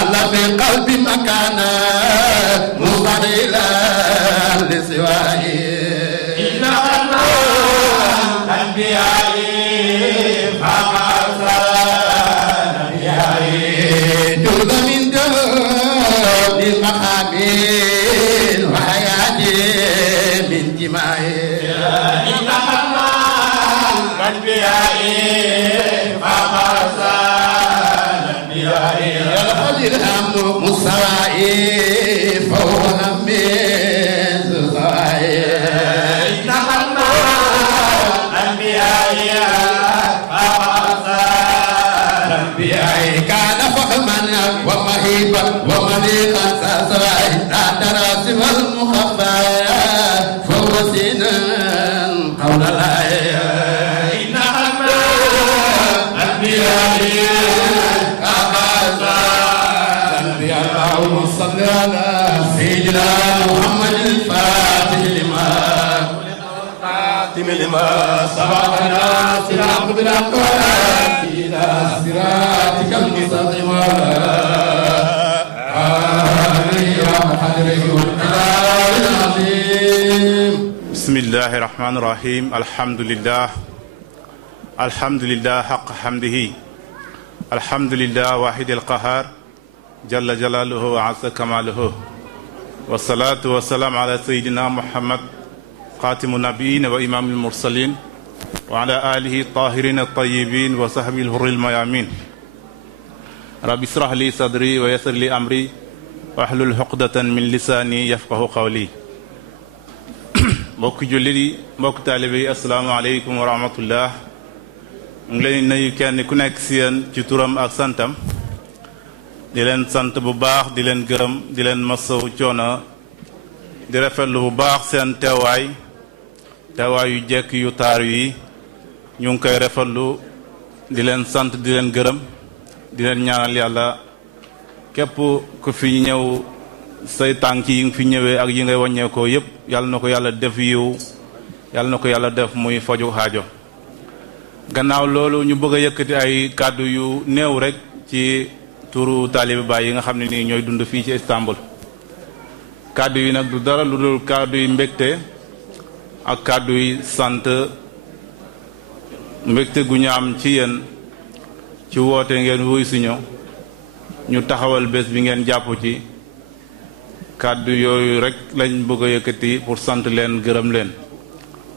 الله في قلب مكانا مستقيلا لسواه إن الأنبياء فقد الأنبياء جود من جود المحامل وحياة من جماع إن الأنبياء فقد الأمر مستوائي فهو من سوائي نحن الأنبياء الأنبياء كان فخما ومهيبا ومليقا سوائي لا ترى سوى المخفى فهو سينا قول الآية نحن الأنبياء صل على سيدنا محمد الفاتح لما خاتم لما سبقنا صراط بالأقوال إلى صراطك المستقيم بسم الله الرحمن الرحيم الحمد لله حق حمده الحمد لله واحد القهار جل جلاله وعز كماله والصلاة والسلام على سيدنا محمد خاتم النبيين وإمام المرسلين وعلى آله الطاهرين الطيبين وصحبه الهر الميامين رب اشرح لي صدري ويسر لي أمري واحلل عقدة من لساني يفقه قولي mbokk jullit yi mbokk taalibe yi asalaamaaleykum wa rahmatullah mu ngi leen nuyu kenn ku nekk si yéen ci turam ak santam di leen sant bu baax di leen gërëm di leen masawu coono di rafetlu bu baax seen teewaay yu jekk yu taar yi ñu ngi koy rafetlu di leen sant di leen gërëm di leen ñaanal yàlla képp ku fi ñëw say tànk yi nga fi ñëwee ak yi ngay wàññeekoo yépp yàlla na ko yàlla def yiw yàlla na ko yàlla def muy faju xaajo gannaaw loolu ñu bëgg a yëkkati ay kàddu yu néew rek ci turu taalibe Baay yi nga xam ne nii ñooy dund fii ci Istanbul. kàddu yi nag du dara lu dul kàddu yi mbégte ak kàddu yi sant, mbégte gu ñu am ci yéen ci woote ngeen wuy si ñu taxawal bés bi ngeen jàpp ci. kàddu yooyu rek lañ bëgg a yëkkati pour sant leen gërëm leen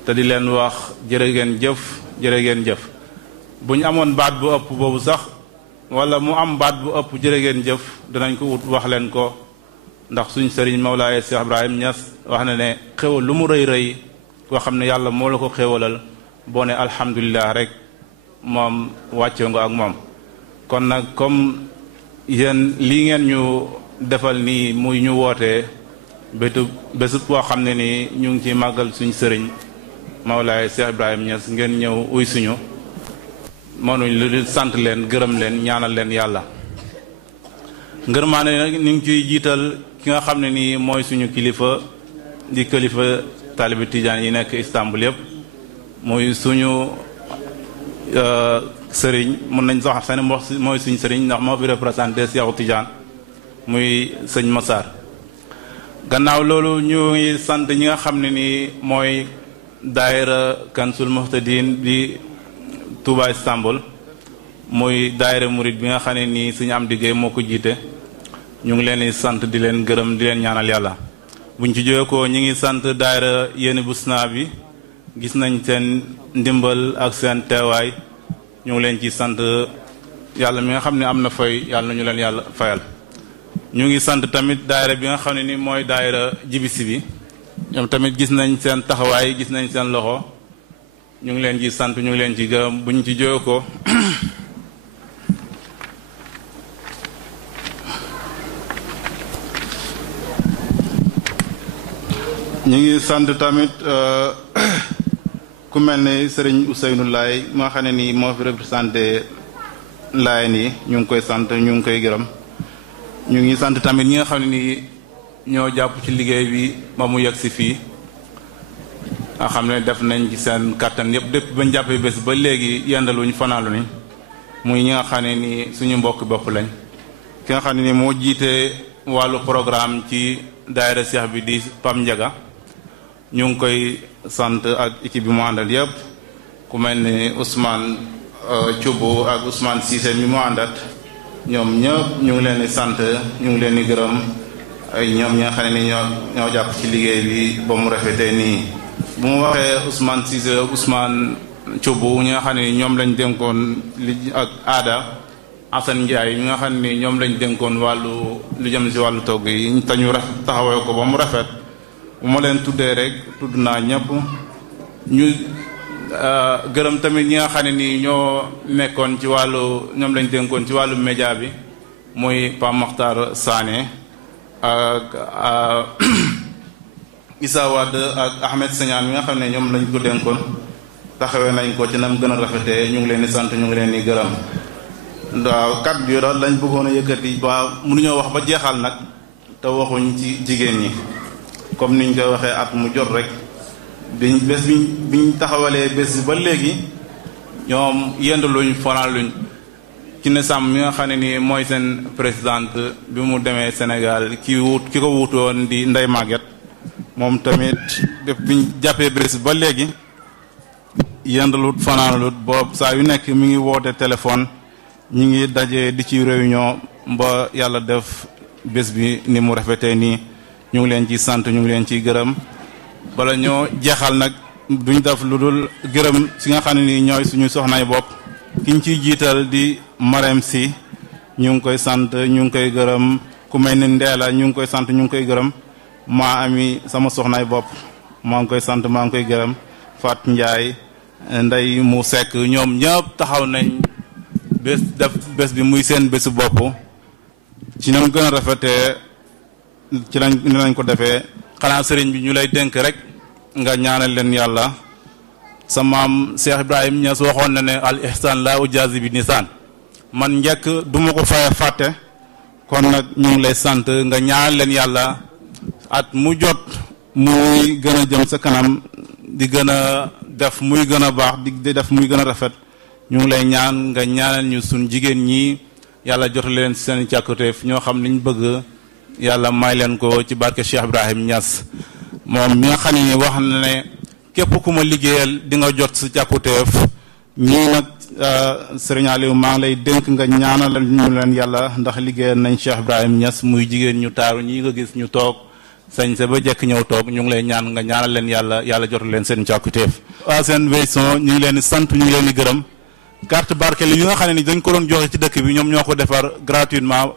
te di leen wax jërë ngeen jëf jërë ngeen jëf. bu ñu amoon baat bu ëpp boobu sax wala mu am baat bu ëpp jërë ngeen jëf dinañ ko wut wax leen ko, ndax suñ sëriñ Mawlaaye Cheikh Ibrahim Niass wax na ne xéwal lu mu rëy rëy koo xam ne yàlla moo la ko xéwalal boo ne alhamdulilah rek moom wàccee nga ak moom. kon nag comme yéen lii ngeen ñu defal nii muy ñu wootee bésu boo xam ne nii ñu ngi ci màggal suñ sëriñ Mawlaaye Cheikh Ibrahim Niass ngeen ñëw uy suñu mënuñ lu sant leen gërëm leen ñaanal leen yàlla. ngërmaane nag ñu ngi ciy jiital ki nga xam ne nii mooy suñu kilifa di kilifa taalibe tijaan yi nekk Istanbul yëpp muy suñu sëriñ mën nañ sax seen mooy suñu sëriñ ndax moo fi représenté Seexu Tijaan muy sëñ Massar. gannaaw loolu ñu ngi sant ñi nga xam ne nii mooy daayira Kansul Muhtadin bi Touba Istanbul muy daayira murid bi nga xam ne nii suñu am diggéey moo ko jiite. ñu ngi leen di sant di leen gërëm di leen ñaanal yàlla. buñ ci jógee ko ñu ngi sant daayira Yéene Busna bi gis nañ seen ndimbal ak seen teewaay ñu ngi leen ci sant yàlla mi nga xam ne am na fay yàlla na ñu leen yàlla fayal. ñu ngi sant tamit daayira bi nga xam ne ni mooy daayira Jibisi bi ñoom tamit gis nañ seen taxawaay gis nañ seen loxo ñu ngi leen ci sant ñu ngi leen ci gërëm buñ ci jógee ko ñu ngi sant tamit ku mel ni Serigne Ousseynou Laye moo xam ne nii moo fi représenté Laye nii ñu ngi koy sant ñu ngi koy gërëm. ñu ngi sant tamit ñi nga xam ne nii ñoo jàpp ci liggéey bi ba mu yegg si fii nga xam ne def nañ ci seen kattan yëpp depuis bañ jàppee bés ba léegi yendaluñ fanaaluñ muy ñi nga xam ne nii suñu mbokk bopp lañ. ki nga xam ne nii moo jiite wàllu programme ci daayira Cheikh bi di Pam Ndiaga ñu ngi koy sant ak équipe bi mu àndal yëpp ku mel ni Ousmane Thioub ak Ousmane Cissé mi mu àndat ñoom ñëpp ñu ngi leen di sant ñu ngi leen di gërëm ay ñoom ñi nga xam ne ni ñoo jàpp ci liggéey bi ba mu rafetee nii. bu mu waxee Ousmane Cissé Ousmane Thioub ñi nga xam ne ni ñoom lañ dénkoon li ak aada Assane Ndiaye ñi nga xam ne ni ñoom lañ dénkoon wàllu lu jëm si wàllu togg yi te ñu taxawee ko ba mu rafet. bu ma leen tuddee rek tudd naa ñëpp ñu gërëm tamit ñi nga xam ne nii ñoo nekkoon ci wàllu ñoom lañ dénkoon ci wàllu média bi muy Pape Makhtar Sané ak Issa Wade ak Ahmed Segnane mi nga xam ne ñoom lañ ko dénkoon taxawee nañ ko ci nam gën a rafetee ñu ngi leen di sant ñu ngi leen di gërëm. waaw kàddu yi daal lañ bëggoon a yëkkati ba mënuñoo wax ba jeexal nag te waxuñ ci jigéen ñi. comme niñ koy waxee at mu jot rek biñ taxawalee bés ba léegi ñoom yendaluñ fanaaluñ ci ne sàmm mi nga xam ne ni mooy seen présidente bi mu demee Sénégal ki ko wutoon di Ndeye Maguette moom tamit def biñ jàppee bés ba léegi yendalut fanaalut boobu saa yu nekk mi ngi woote téléphone ñi ngi daje di ci réunion ba yàlla def bés bi ni mu rafetee nii. ñu ngi leen ci sant ñu ngi leen ciy gërëm bala ñoo jeexal nag duñ def lu dul gërëm si nga xam ne nii ñooy suñu soxnaay bopp kiñ ciy jiital di Marème Sy ñu ngi koy sant ñu ngi koy gërëm ku mel ni Ndeela ñu ngi koy sant ñu ngi koy gërëm maa ami sama soxnaay bopp maa ngi koy sant maa ngi koy gërëm Fat Ndiaye Ndey mu Sekk ñoom ñëpp taxaw nañ bés bi muy seen bésu bopp ci ñoom gën a rafetee ci lañ ko defee xanaa sëriñ bi ñu lay dénk rek nga ñaanal leen yàlla sa maam Cheikh Ibrahim Niass waxoon na ne al ihsan la ujazi bi nisaan man njëkk duma ko fay fàtte kon nag ñu ngi lay sant nga ñaanal leen yàlla at mu jot muy gën a jëm sa kanam di gën a def muy gën a baax di def muy gën a rafet ñu ngi lay ñaan nga ñaanal ñu suñ jigéen ñi yàlla jotal leen seen càkkuteef ñoo xam liñ bëgg yàlla may leen ko ci barke Cheikh Ibrahim Niass moom mi nga xam ne wax na ne képp ku ma liggéeyal di nga jot sa càkkuteef ñii nag Serigne Aliou maa ngi lay dénk nga ñaanal ñu leen yàlla ndax liggéeyal nañ Cheikh Ibrahim Niass muy jigéen ñu taaru ñi nga gis ñu toog sañ sa ba jekk ñëw toog ñu ngi lay ñaan nga ñaanal leen yàlla jotal leen seen càkkuteef. waa seen Vision ñu ngi leen di sant ñu ngi leen di gërëm carte barkeel yi nga xam ne ni dañ ko doon joxe ci dëkk bi ñoom ñoo ko defar gratuitement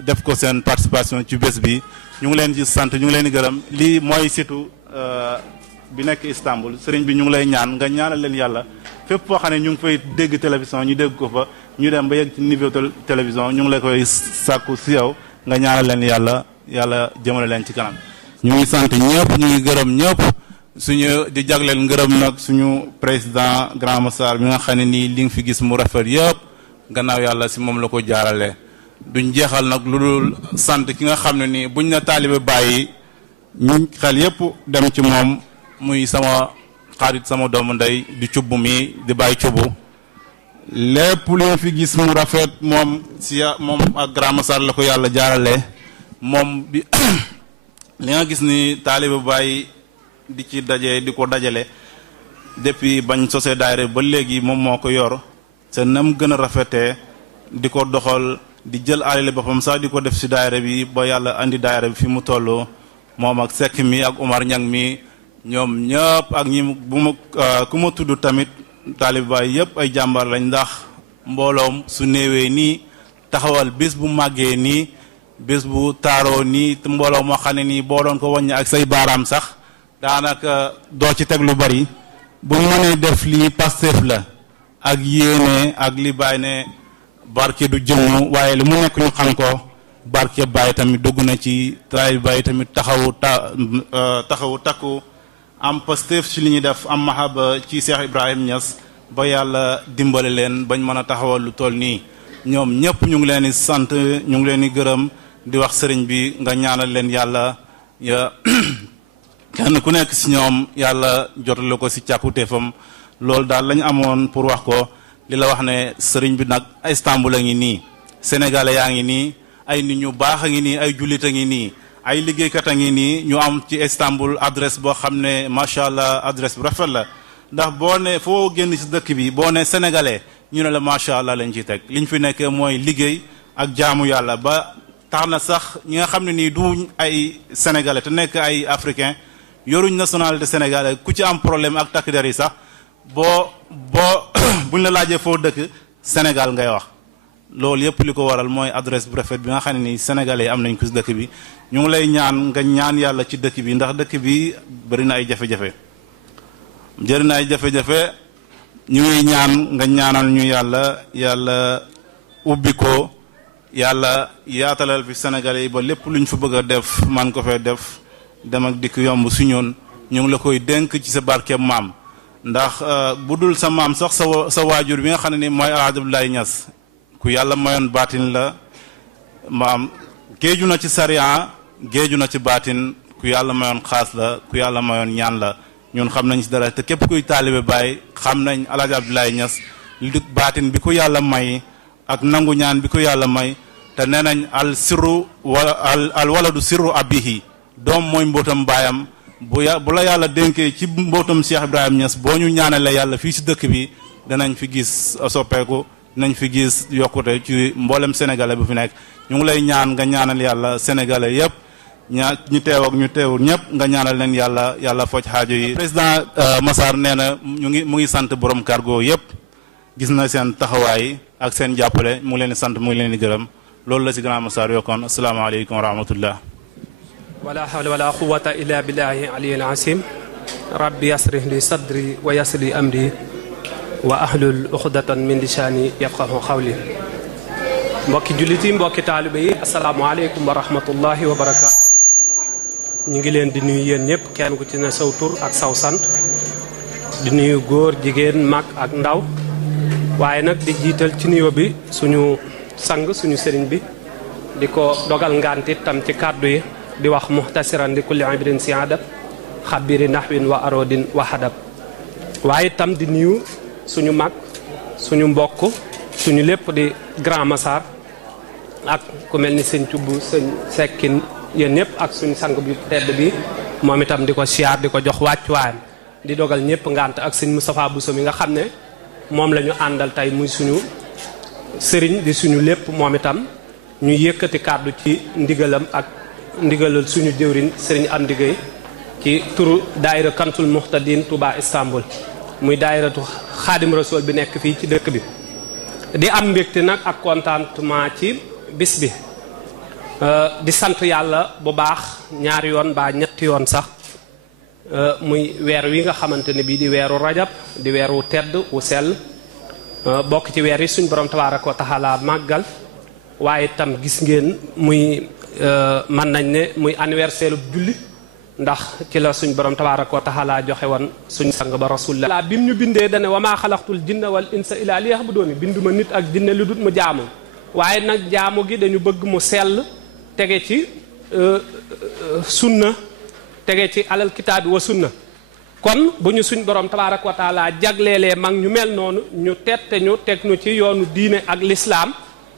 def ko seen participation ci bés bi ñu ngi leen ci sant ñu ngi leen di gërëm lii mooy situ bi nekk Istanbul sëriñ bi ñu ngi lay ñaan nga ñaanal leen yàlla fépp foo xam ne ñu ngi fay dégg télévision ñu dégg ko fa ñu dem ba yegg ci niveau télévision ñu ngi lay koy sàkku si yow nga ñaanal leen yàlla jëmale leen ci kanam. ñu ngi sant ñëpp ñu ngi gërëm ñëpp suñu di jagleel ngërëm nag suñu président Grand Massar bi nga xam ne nii li nga fi gis mu rafet yëpp gannaaw yàlla si moom la ko jaarale duñ jeexal nag lu dul sant ki nga xam ne nii buñ na taalibe bàyyi ñu xel yëpp dem ci moom muy sama xarit sama doomu ndey di cubb mi di bàyyi cubb lépp li nga fi gis mu rafet moom ak Grand Massar la ko yàlla jaarale moom bi li nga gis ni taalibe bàyyi di ci daje di ko dajale depuis bañ sosee daayira ba léegi moom moo ko yor te nam gën a rafetee di ko doxal di jël alale boppam sax di ko def si daayira bi ba yàlla andi daayira bi fi mu toll moom ak Seck mi ak Omar Ñang mi ñoom ñëpp ak ñi ku ma tudd tamit taalibe Baay yëpp ay jàmbar lañ ndax mbooloom su néewee nii taxawal bés bu màggee nii bés bu taaroo nii mbooloo moo xam ne nii boo doon ko wàññi ak say baaraam sax daanaka doo ci teg lu bari bu ñu mënee def lii Pastef la ak yéene ak li Baay ne barke du jëmm waaye li mu nekk ñu xam ko barke Baay tamit dugg na ci taalibe Baay tamit taxawu takku am Pastef ci li ñuy def am mahaba ci Cheikh Ibrahim Niass ba yàlla dimbale leen bañ mën a taxawal lu toll nii ñoom ñëpp ñu ngi leen di sant ñu ngi leen di gërëm di wax sëriñ bi nga ñaanal leen yàlla kenn ku nekk si ñoom yàlla jotale ko si càkkutéefam loolu daal lañ amoon pour wax ko li la wax ne sëriñ bi nag Istanbul a ngi nii sénégalais yaa ngi nii ay nit ñu baax a ngi nii ay jullit a ngi nii ay liggéeykat a ngi nii ñu am ci Istanbul adresse boo xam ne macha allah adresse bu rafet la ndax boo ne foo génn si dëkk bi boo ne sénégalais ñu ne la macha allah lañ ciy teg liñ fi nekkee mooy liggéey ak jaamu yàlla ba tax na sax ñi nga xam ne nii du ay sénégalais te nekk ay africain yoruñ nationalité sénégalais ku ci am problème ak takk der yi sax boo buñ la laajee foo dëkk Sénégal ngay wax loolu yëpp li ko waral mooy adresse bu rafet bi nga xam ne nii sénégalais yi am nañ ko si dëkk bi ñu ngi lay ñaan nga ñaan yàlla ci dëkk bi ndax dëkk bi bari na ay jafe-jafe ñu ngi ñaan nga ñaanal ñu yàlla ubbi ko yàlla yaatalal fi sénégalais yi ba lépp luñ fa bëgg a def man ko fee def dem ak dikk yomb si ñun ñu ngi la koy dénk ci sa barkeem maam ndax bu dul sa maam sax sa waajur bi nga xam ne ni mooy Alaaji Abdoulaye Niass ku yàlla mayoon baatin la maam géeju na ci sariya géeju na ci baatin ku yàlla mayoon xaas la ku yàlla mayoon ñaan la ñun xam nañ ci dara te képp kuy taalibe Baay xam nañ Alaaji Abdoulaye Niass li baatin bi ko yàlla may ak nangu ñaan bi ko yàlla may te nee nañ al waladu sirru abihi doom mooy mbootam baayam bu la yàlla dénkee ci mbootam Cheikh Ibrahim Niass boo ñu ñaanalee yàlla fii si dëkk bi danañ fi gis soppeeku danañ fi gis yokkute ci mboolem sénégalais bu fi nekk ñu ngi lay ñaan nga ñaanal yàlla sénégalais yépp ñu teew ak ñu teewul ñëpp nga ñaanal leen yàlla foj xaajo yi. président Massar nee na mu ngi sant borom cargo yépp gis na seen taxawaay ak seen jàppale mu ngi leen di sant mu ngi leen di gërëm loolu la si Grand Massar yokkoon asalaamaaleykum wa rahmatullah. wala hawla wala quwwata illa billahi aliyil azim rabbi yasrih li sadri wa yassir li amri wa ahlul uqdatan min lisani yafqahu qawli. mbokki jullit yi mbokki taalibe yi asalaamaaleykum wa rahmatullahi wa barakaatu. ñu ngi leen di nuyu yéen ñëpp kenn ku ci ne saw tur ak saw sant di nuyu góor jigéen mag ak ndaw waaye nag di jiital ci nuyoo bi suñu sang suñu sëriñ bi di ko dogal ngantit tam ci kàddu yi di wax muhtasiran li kulli ibrin si adab xabiri nahwin wa arodin wa hadab waaye tam di nuyu suñu mag suñu mbokk suñu lépp di Grand Massar ak ku mel ni sëñ Thioub sëñ Sekkin yéen ñëpp ak suñu sang bi tedd bi moom itam di ko siyaar di ko jox wàccuwaayam di dogal ñëpp ngant ak sëñ Moustapha Bousso mi nga xam ne moom la ñu àndal tey muy suñu sëriñ di suñu lépp moom itam ñu yëkkati kàddu ci ndigalam ak ndigalal suñu jëwriñ sëriñ Amdi Gueye ci turu daayira Kansul Muhtadin Touba Istanbul muy daayiratu Xaadim Rasul bi nekk fii ci dëkk bi di am mbégte nag ak contentement ci bis bi di sant yàlla bu baax ñaari yoon ba ñetti yoon sax muy weer wi nga xamante ne bii di weeru rajab di weer wu tedd wu sell bokk ci weer yi suñ borom tabaaraka wa taala màggal waaye itam gis ngeen muy mën nañ ne muy anniversaire bu julli ndax ci la suñ borom tabaaraka wa taala joxe woon suñ sang ba rasulullah bi mu ñu bindee dane wa maa xalaqtul jinna wal insa illa liya'budun binduma nit ak jinne lu dut mu jaamu waaye nag jaamu gi dañu bëgg mu sell tege ci sunna tege ci alal kitaabi wa sunna kon bu ñu suñ borom tabaaraka wa taala jagleelee mag ñu mel noonu ñu tette ñu teg ñu ci yoonu diine ak lislaam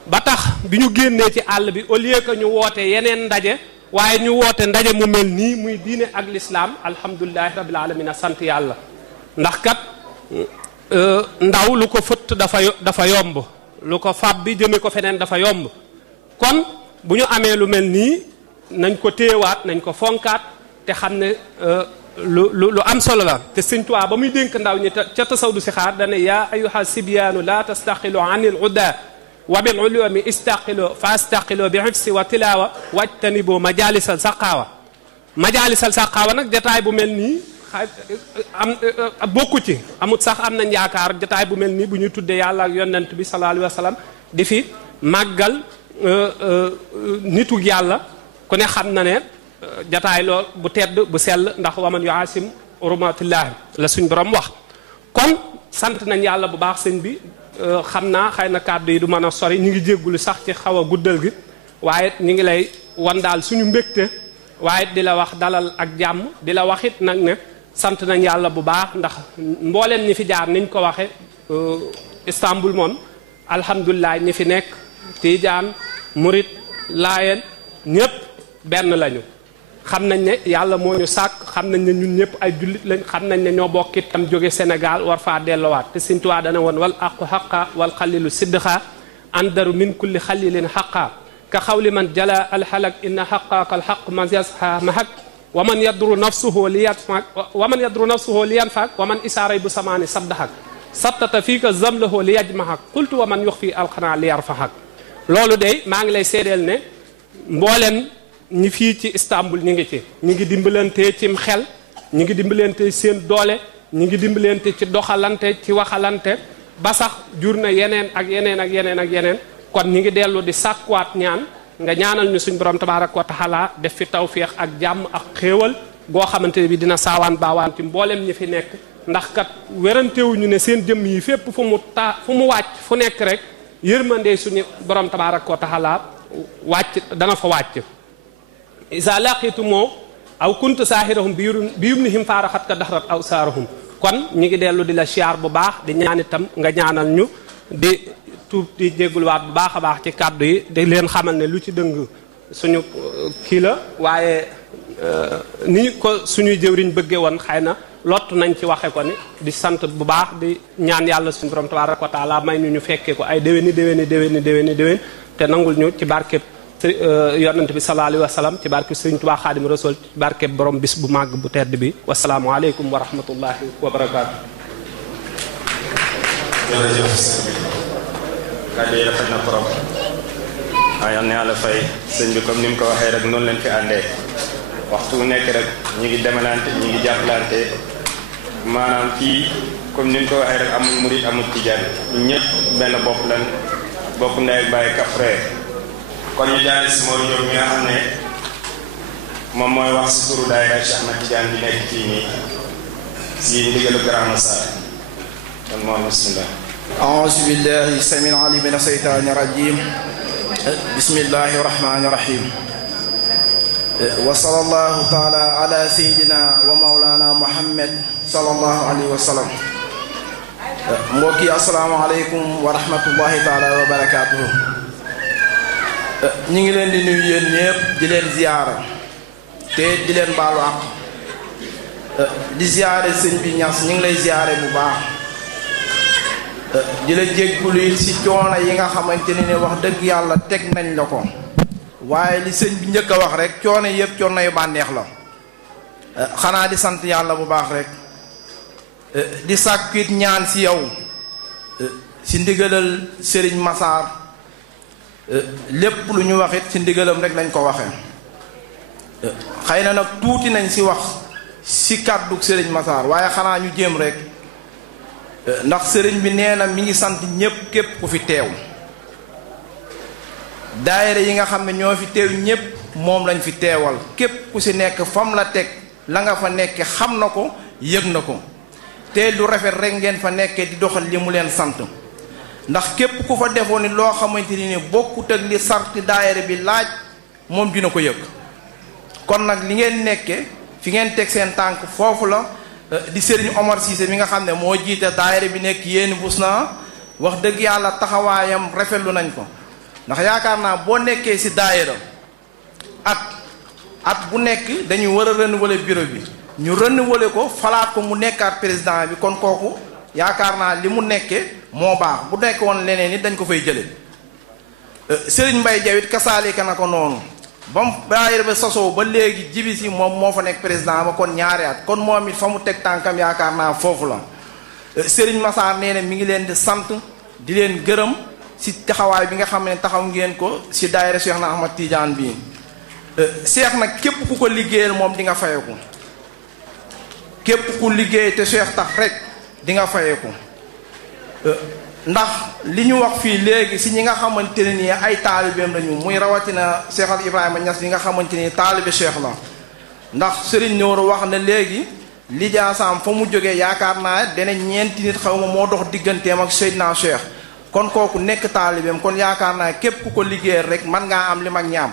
ba tax bi ñu génnee ci àll bi au lieu que ñu woote yeneen ndaje waaye ñu woote ndaje mu mel nii muy diine ak lislaam alhamdulilahi rabbil alamin sant yàlla ndax kat ndaw lu ko fëtt dafa yomb lu ko fab bi jëme ko feneen dafa yomb kon bu ñu amee lu mel nii nañ ko téewaat nañ ko fonkaat te xam ne lu am solo la te Sëñ Tuubaa ba muy dénk ndaw ñi ca tasawdu si xaar dana yaa ayyuha sibyaanu la tastaqilu anil uda wa bil ulumi istaqilu fa astaqilu bi hifsi wa tilawa wajtanibu majalisal saqaawa nag jataay bu mel nii am bokku ci amut sax am nañ yaakaar jataay bu mel nii bu ñu tuddee yàlla ak yonent bi sallallahu alayhi wa sallam di fi màggal nitug yàlla ku ne xam na ne jataay lool bu tedd bu sell ndax waman yuasim urmatillahi la suñ borom wax kon sant nañ yàlla bu baax sëñ bi xam naa xëy na kàddu yi du mën a sori ñu ngi jéggulu sax ci xaw a guddal gi waaye ñu ngi lay wan daal suñu mbégte waaye di la wax dalal ak jàmm di la wax it nag ne sant nañ yàlla bu baax ndax mbooleem ñi fi jaar niñ ko waxe Istanbul moom alhamdulilah ñi fi nekk Tijaan Murit Laayeen ñëpp benn lañu xam nañ ne yàlla moo ñu sàkk xam nañ ne ñun ñëpp ay jullit lañ xam nañ ne ñoo bokk itam jóge Sénégal war faa delluwaat te Sëñ Tuubaa dana woon wal aqu xaqa wal xalilu siddiqa andaru min kulli xalilin xaqa ka xawli man jala alxalak inna xaqaaka alxaq man yasxa mahak wa man yadru nafsuhu li yanfak wa man isaaray bu samaani sabdaxak sabtata fii ka zamlahu li yajmahak qultu wa man yux fii alxanaa li yarfahak loolu de maa ngi lay seedeel ne mboolem ñi fii ci Istanbul ñi ngi ci ñi ngi dimbalante cim xel ñi ngi dimbalante seen doole ñi ngi dimbalante ci doxalante ci waxalante ba sax jur na yeneen ak yeneen ak yeneen ak yeneen kon ñi ngi dellu di sàkkuwaat ñaan nga ñaanal ñu suñ borom tabaaraka wa taala def fi tawféex ak jàmm ak xéewal goo xamante ne bi dina saawaan baawaan ci mboolem ñi fi nekk ndax kat werantewuñu ne seen jëmm yi fépp fu mu wàcc fu nekk rek yërmande suñu borom tabaaraka wa taala wàcc dana fa wàcc isa laqitumoo aw kuntu saahirahum bi yumnihim faaraxat ka daxrat aw saarahum kon ñi ngi dellu di la siyaar bu baax di ñaan itam nga ñaanal ñu di tuub di jégguluwaat bu baax a baax ci kàddu yi di leen xamal ne lu ci dëng suñu kii la waaye ni ko suñuy jëwriñ bëggee woon xëy na lott nañ ci waxe ko ni di sant bu baax di ñaan yàlla suñu borom tabaaraka wa taala may ñu fekkee ko ay déwéni te nangul ñu ci barkeb yonent bi sallallahu alayhi wa sallam ci barkeb Sëriñ Tuubaa Xaadimu Rasuul ci barkeb borom bis bu màgg bu tedd bi wasalaamu aleykum wa rahmatullahi wa barakaatu. jërëjëf sëñ bi kàddu yi rafet na trop waaye am na yàlla fay sëñ bi comme ni mu ko waxee rek noonu leen fi àndee waxtu bu nekk rek ñi ngi demalante ñi ngi jàppalante maanaam fii comme ni mu ko waxee rek amul murit amul tijaan ñëpp benn bopp lan bokk ndey ak bàyyi kaf frère kon ñu jaale si Mor Diop mi nga xam ne moom mooy wax si turu daayira Cheikh Ahmed Tidiane bi nekk fii nii si ndigalu Grand Massar kon Mor bismillah. أعوذ بالله السميع العليم من الشيطان الرجيم بسم الله الرحمن الرحيم وصلى الله تعالى على سيدنا ومولانا محمد صلى الله عليه وسلم mbokk yi asalaamaaleykum wa rahmatullahi taala wa barakaatuhu. ñu ngi leen di nuyu yéen ñëpp di leen ziyaara te di leen baalu àq di ziyaare sëñ bi Ñas ñu ngi lay ziyaare bu baax di la jéggulu ci coono yi nga xamante ne wax dëgg yàlla teg nañ la ko waaye li sëñ bi njëkk a wax rek coono yëpp coono yu bànneex la xanaa di sant yàlla bu baax rek di sàkkit ñaan ci yow ci ndigalal sëriñ Massar lépp lu ñu wax it ci ndigalam rek lañ ko waxee xëy na nag tuuti nañ ci wax ci kàddu sëriñ Massar waaye xanaa ñu jéem rek ndax sëriñ bi nee na mi ngi sant ñépp képp ku fi teew daayira yi nga xam ne ñoo fi teew ñépp moom lañ fi teewal képp ku ci nekk fam la teg la nga fa nekke xam na ko yëg na ko te lu rafet rek ngeen fa nekkee di doxal li mu leen sant ndax képp ku fa defoon ni loo xamante ni bokkut ak li sarti daayira bi laaj moom dina ko yëg kon nag li ngeen nekke fi ngeen teg seen tànk foofu la di Serigne Omar Cissé mi nga xam ne moo jiite daayira bi nekk yéen bus na wax dëgg yàlla taxawaayam rafetlu nañ ko ndax yaakaar naa boo nekkee ci daayira at bu nekk dañuy war a renouveler bureau bi ñu renouveler ko falaat ko mu nekkaat président bi kon kooku yaakaar naa li mu nekkee moo baax bu nekk woon leneen it dañ ko fay jële Serigne Mbaye Diawit kasaalika na ko noonu ba mu daayira ba sosoo ba léegi jibi si moom moo fa nekk président ba kon ñaari at kon moom it fa mu teg tànkam yaakaar naa foofu la Serigne Massar nee na mi ngi leen di sant di leen gërëm si taxawaay bi nga xam ne taxaw ngeen ko si daayira Cheikh na Ahmad Tidiane bii Cheikh nag képp ku ko liggéeyal moom di nga fayeku képp ku liggéey te Cheikh tax rek di nga fayeku ndax li ñu wax fii léegi si ñi nga xamante ne nii ay taalibeem lañu muy rawatina Cheikh al Ibrahima Niass bi nga xamante ni taalibe Cheikh la ndax Serigne Noor wax na léegi li jaasaam fa mu jógee yaakaar naa dana ñeenti nit xaw ma moo dox digganteem ak Seydina Cheikh kon kooku nekk taalibeem kon yaakaar naa képp ku ko liggéeyal rek man ngaa am li mag ñaam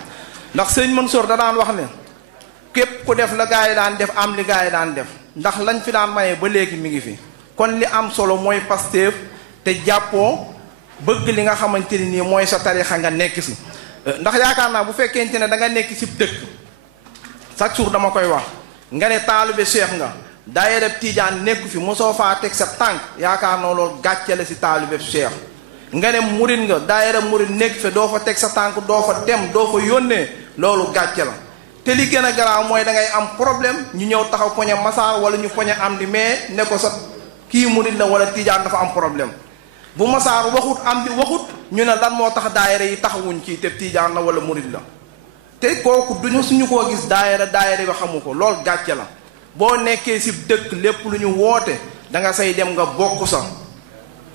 ndax Serigne Mansour da daan wax ne képp ku def la gaa yi daan def am li gaa yi daan def ndax lañ fi daan maye ba léegi mi ngi fi kon li am solo mooy Pastef te jàppoo bëgg li nga xamante ni nii mooy sa tarixa nga nekk si ndax yaakaar naa bu fekkente ne da nga nekk si dëkk chaque jour dama koy wax nga ne taalibe Cheikh nga daayira Tidiane nekku fi mosoo faa teg sa tànk yaakaar naa loolu gàcce la si taalibe Cheikh nga ne murit nga daayira murit nekk fi doo fa teg sa tànk doo fa dem doo fa yónnee loolu gàcce la te li gën a garaaw mooy da ngay am problème ñu ñëw taxaw poñe Massar wala ñu poñe am di mais ne ko sa kii murit la wala Tidiane dafa am problème bu Massar waxut am di waxut ñu ne lan moo tax daayira yi taxawuñ ci te Tidiane la wala murit la te kooku duñu suñu koo gis daayira bi xamu ko loolu gàcce la boo nekkee si dëkk lépp lu ñu woote da nga say dem nga bokk sa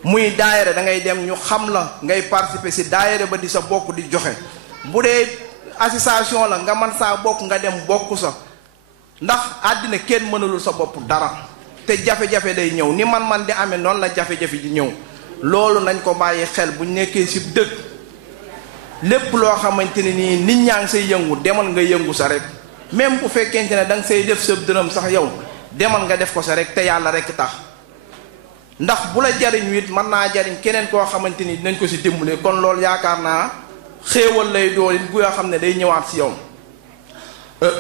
muy daayira da ngay dem ñu xam la ngay participer si daayira ba di sa bokk di joxe bu dee association la nga man saa bokk nga dem bokk sa ndax àddina kenn mënalul sa bopp dara te jafe-jafe day ñëw ni man di amee noonu la jafe-jafe di ñëw loolu nañ ko bàyyi xel bu nekkee si dëkk lépp loo xamante ne nii nit ñaa ngi say yëngu demal nga yëngu sa rek même bu fekkente ne da nga say def sa dërëm sax yow demal nga def ko sa rek te yàlla rek tax ndax bu la jariñu it mën naa jariñ keneen koo xamante ni dinañ ko si dimbale kon loolu yaakaar naa xéewal lay doon it gu yoo xam ne day ñëwaat si yow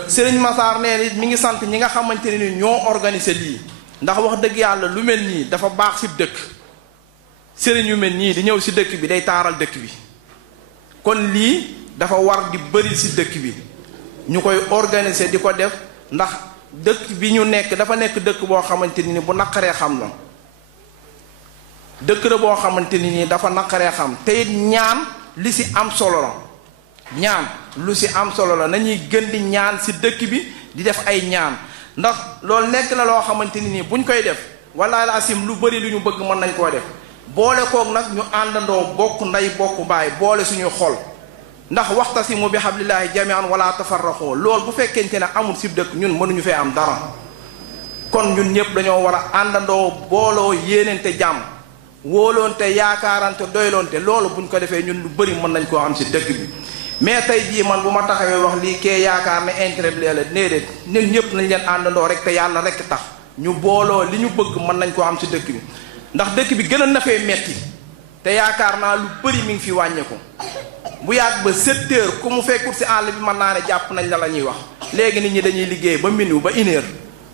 Serigne Massar nee it mi ngi sant ñi nga xamante ne ni ñoo organiser lii ndax wax dëgg yàlla lu mel nii dafa baax si dëkk sëriñ yu mel nii di ñëw si dëkk bi day taaral dëkk bi kon lii dafa war di bëri si dëkk bi ñu koy organiser di ko def ndax dëkk bi ñu nekk dafa nekk dëkk boo xamante ni bu naqaree xam la dëkk la boo xamante ni nii dafa naqaree xam te it ñaan li si am solo la ñaan lu si am solo la nañuy gën di ñaan si dëkk bi di def ay ñaan ndax loolu nekk na loo xamante ni nii buñ koy def wallaahi la asim lu bëri lu ñu bëgg mën nañ koo def boole koog nag ñu àndandoo bokk ndey bokk baay boole suñuy xol ndax waxtasimu bi hablillahi jami'an wala tafarraqu loolu bu fekkente ne amul si dëkk ñun mënuñu fee am dara kon ñun ñëpp dañoo war a àndandoo booloo yéenente jàmm wóoloonte yaakaarante doyloonte loolu buñ ko defee ñun lu bëri mën nañ koo am si dëkk bi mais tey jii man bu ma taxawee wax lii kee yaakaar ne intérêt bi la déedéet ñun ñëpp nañ leen àndandoo rek te yàlla rek tax ñu booloo li ñu bëgg mën nañ koo am si dëkk bi ndax dëkk bi gën a na fee metti te yaakaar naa lu bëri mi ngi fi wàññeeku bu yàgg ba 7 heures ku mu fekkut si àll bi mën naa ne jàpp nañ la ñuy wax léegi nit ñi dañuy liggéey ba minuit ba 1 heure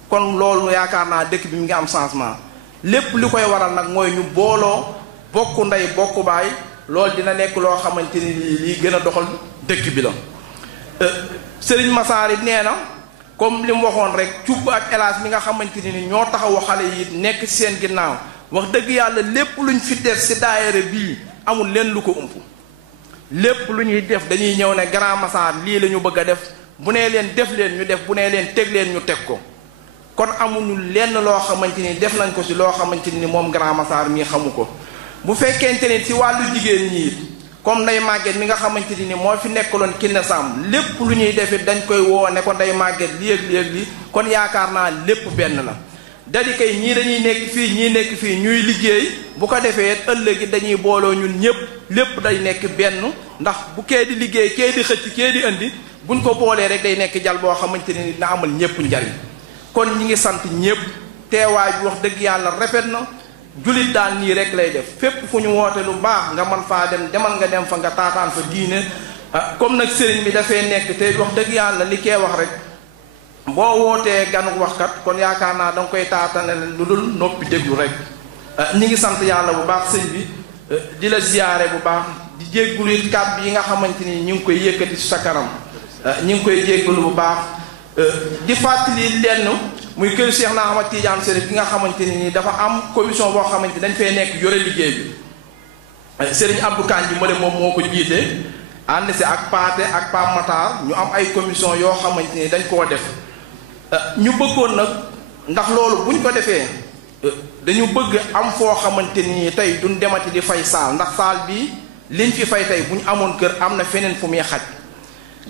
kon loolu yaakaar naa dëkk bi mi ngi am changement lépp li koy waral nag mooy ñu booloo bokk ndey bokk baay loolu dina nekk loo xamante ni lii gën a doxal dëkk bi la. Serigne Massar it nee na comme li mu waxoon rek cubb ak hélas mi nga xamante ni ñoo taxawu xale yi nekk ci seen ginnaaw wax dëgg yàlla lépp luñ fi def si daayira bii amul leen lu ko ump lépp lu ñuy def dañuy ñëw ne Grand Massar lii la ñu bëgg a def bu nee leen def leen ñu def bu nee leen teg leen ñu teg ko kon amuñu lenn loo xamante ni def nañ ko si loo xamante ni moom Grand Massar mii xamu ko bu fekkente ni si wàllu jigéen ñi comme Ndeye Maguette mi nga xamante ni moo fi nekkaloon Kiné Sam lépp lu ñuy defit dañ koy woo ne ko Ndeye Maguette lii ak lii ak lii kon yaakaar naa lépp benn la dadi kay ñii dañuy nekk fii ñii nekk fii ñuy liggéey bu ko defee ëllëgi dañuy booloo ñun ñëpp lépp day nekk benn ndax bu kee di liggéey kee di xëcc kee di indi buñ ko boolee rek day nekk jal boo xamante ni dina amal ñëpp njariñ kon ñi ngi sant ñëpp teewaay bi wax dëgg yàlla rafet na julit daal nii rek lay def fépp fu ñu woote lu baax nga mën faa dem demal nga dem fa nga taataan fa diine comme nag sëriñ bi dafay nekk te wax dëgg yàlla li kee wax rek boo wootee ganu waxkat kon yaakaar naa danga koy taatane lu dul noppi déglu rek ñi ngi sant yàlla bu baax sëñ bi di la ziyaare bu baax di jéggulu it kàddu yi nga xamante ni ñu ngi koy yëkkati ci sa kanam ñu ngi koy jéggulu bu baax di fàttali lenn muy kër Cheikh na Ahmad Tidiane Chérif bi nga xamante ni dafa am commission boo xamante dañ fay nekk yore liggéey bi Serigne Abdou Kane bi ma moom moo ko jiite ànd si ak Paate ak Pam Matar ñu am ay commission yoo xamante ni dañ koo def ñu bëggoon nag ndax loolu buñ ko defee dañu bëgg am foo xamante ni tey duñ demati di fay saal ndax saal bi liñ fi fay tey bu ñu amoon kër am na feneen fu muy xaj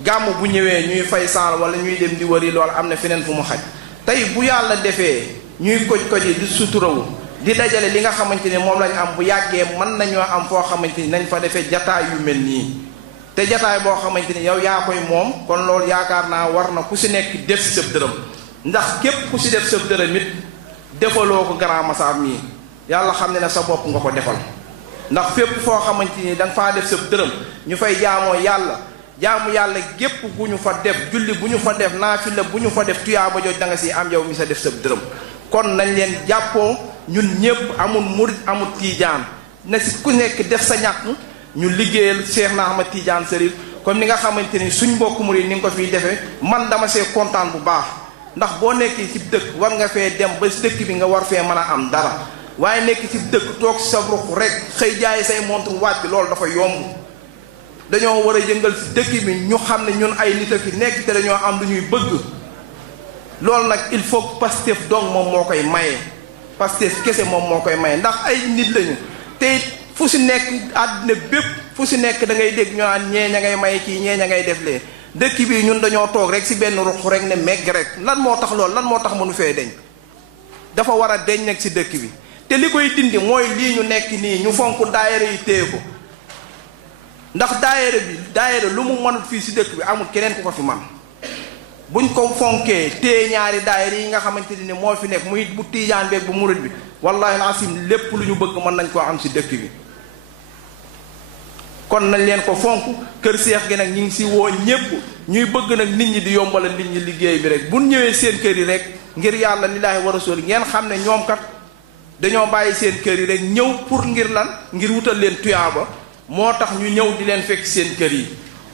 gàmm bu ñëwee ñuy fay saal wala ñuy dem di wëri loolu am na feneen fu mu xaj tey bu yàlla defee ñuy koj-koji di suturawu di dajale li nga xamante ni moom lañu am bu yàggee mën nañoo am foo xamante ni nañ fa defee jataay yu mel nii te jataay boo xamante ni yow yaa koy moom kon loolu yaakaar naa war na ku si nekk def si sëb dërëm ndax képp ku si def sëb dërëm it defaloo ko Grand Massar mii yàlla xam ne ne sa bopp nga ko defal ndax fépp foo xamante ni da nga faa def sëb dërëm ñu fay jaamoo yàlla jaamu yàlla gépp bu ñu fa def julli bu ñu fa def naafila bu ñu fa def tuyaaba jooj da nga si am yow mi sa def sëb dërëm kon nañ leen jàppoo ñun ñëpp amul murit amul tiijaan na si ku nekk def sa ñàkk ñu liggéeyal Cheikh na Ahmad Tidiane Chérif comme ni nga xamante ni suñ mbokk murit ni nga ko fiy defee man dama see kontaan bu baax ndax boo nekkee ci dëkk war nga fee dem ba si dëkk bi nga war fee mën a am dara waaye nekk ci dëkk toog sa ruq rek xëy jaay say montre wàcc loolu dafa yomb dañoo war a yëngal si dëkk bi ñu xam ne ñun ay nit a fi nekk te dañoo am lu ñuy bëgg loolu nag il faut Pastef donc moom moo koy maye Pastef kese moom moo koy maye ndax ay nit lañu te fu si nekk àddina bépp fu si nekk da ngay dégg ñu naan ñee ña ngay maye kii ñee ña ngay def lee dëkk bi ñun dañoo toog rek si benn ruq rek ne megg rek lan moo tax loolu lan moo tax mënu fee deñ dafa war a deñ nag si dëkk bi te li koy dindi mooy lii ñu nekk nii ñu fonk daayira yi téye ko ndax daayira lu mu mënut fii si dëkk bi amul keneen ku ko fi man buñ ko fonkee téye ñaari daayira yi nga xamante ni moo fi nekk muy bu tiijaan beeg bu murit bi wallahi asim lépp lu ñu bëgg mën nañ koo am si dëkk bi kon nañ leen ko fonk kër seex gi nag ñu ngi si woo ñépp ñuy bëgg nag nit ñi di yombalal nit ñi liggéey bi rek bu ñëwee seen kër yi rek ngir yàlla lillaahi wa rasuuli ngeen xam ne ñoom kat dañoo bàyyi seen kër yi rek ñëw pour ngir lan ngir wutal leen tuyaaba moo tax ñu ñëw di leen fekk seen kër yi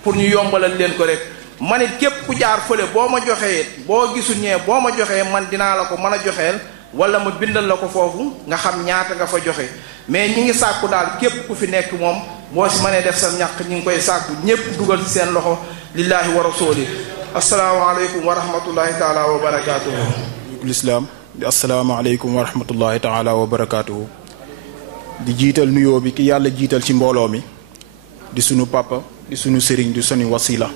pour ñu yombalal leen ko rek man it képp ku jaar fële boo ma joxee boo gisul ñee boo ma joxee man dinaa la ko mën a joxeel wala ma bindal la ko foofu nga xam ñaata nga fa joxe mais ñi ngi sàkku daal képp ku fi nekk moom boo si mënee def sa ñàq ñi ngi koy sàkku ñépp dugal ci seen loxo lillaahi wa rasuuli asalaamaaleykum wa rahmatullahi taala wa barakaatuhu lislaam di asalaamaaleykum wa rahmatullahi taala wa barakaatuhu di jiital nuyoo bi ki yàlla jiital ci mbooloo mi di sunu papa di sunu sëriñ di sunu wasila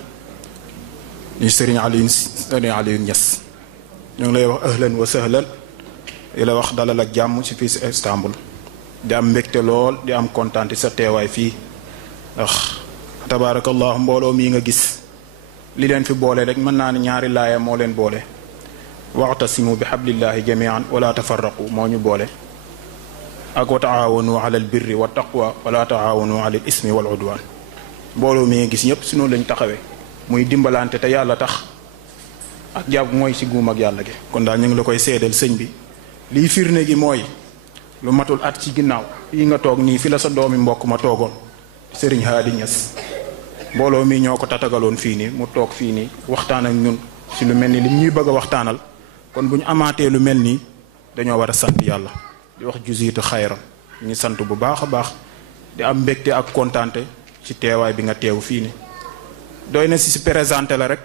di sëriñ Aliou Niass ñoo ngi lay wax ahlan wa sahlan di la wax dalal ak jàmm ci fii si Istanbul di am mbégte lool di am kontaan sa teewaay fii ndax tabaarakallah mbooloo mii nga gis li leen fi boole rek mën naa ne ñaari laaya moo leen boole wa'tasimu bi hablillahi jami'an wala tafarraqu moo ñu boole ak wa taawanu ala al birri wa taqwa wala taawanu ala al ismi wal udwan mbooloo mi gis ñëpp si noonu lañ taxawee muy dimbalante te yàlla tax ak jàpp mooy si guum ak yàlla gi kon daal ñu ngi la koy seedeel sëñ bi lii firnde gi mooy lu matul at ci ginnaaw fii nga toog nii fi la sa doomi mbokk ma toogoon Serigne Hadi Niass mbooloo mi ñoo ko tatagaloon fii nii mu toog fii nii waxtaan ak ñun si lu mel ni lim ñuy bëgg a waxtaanal kon bu ñu amaatee lu mel nii dañoo war a sant yàlla di wax jusiitu xayran ñu sant bu baax a baax di am mbégte ak kontaante ci teewaay bi nga teew fii nii doy na si présenté la rek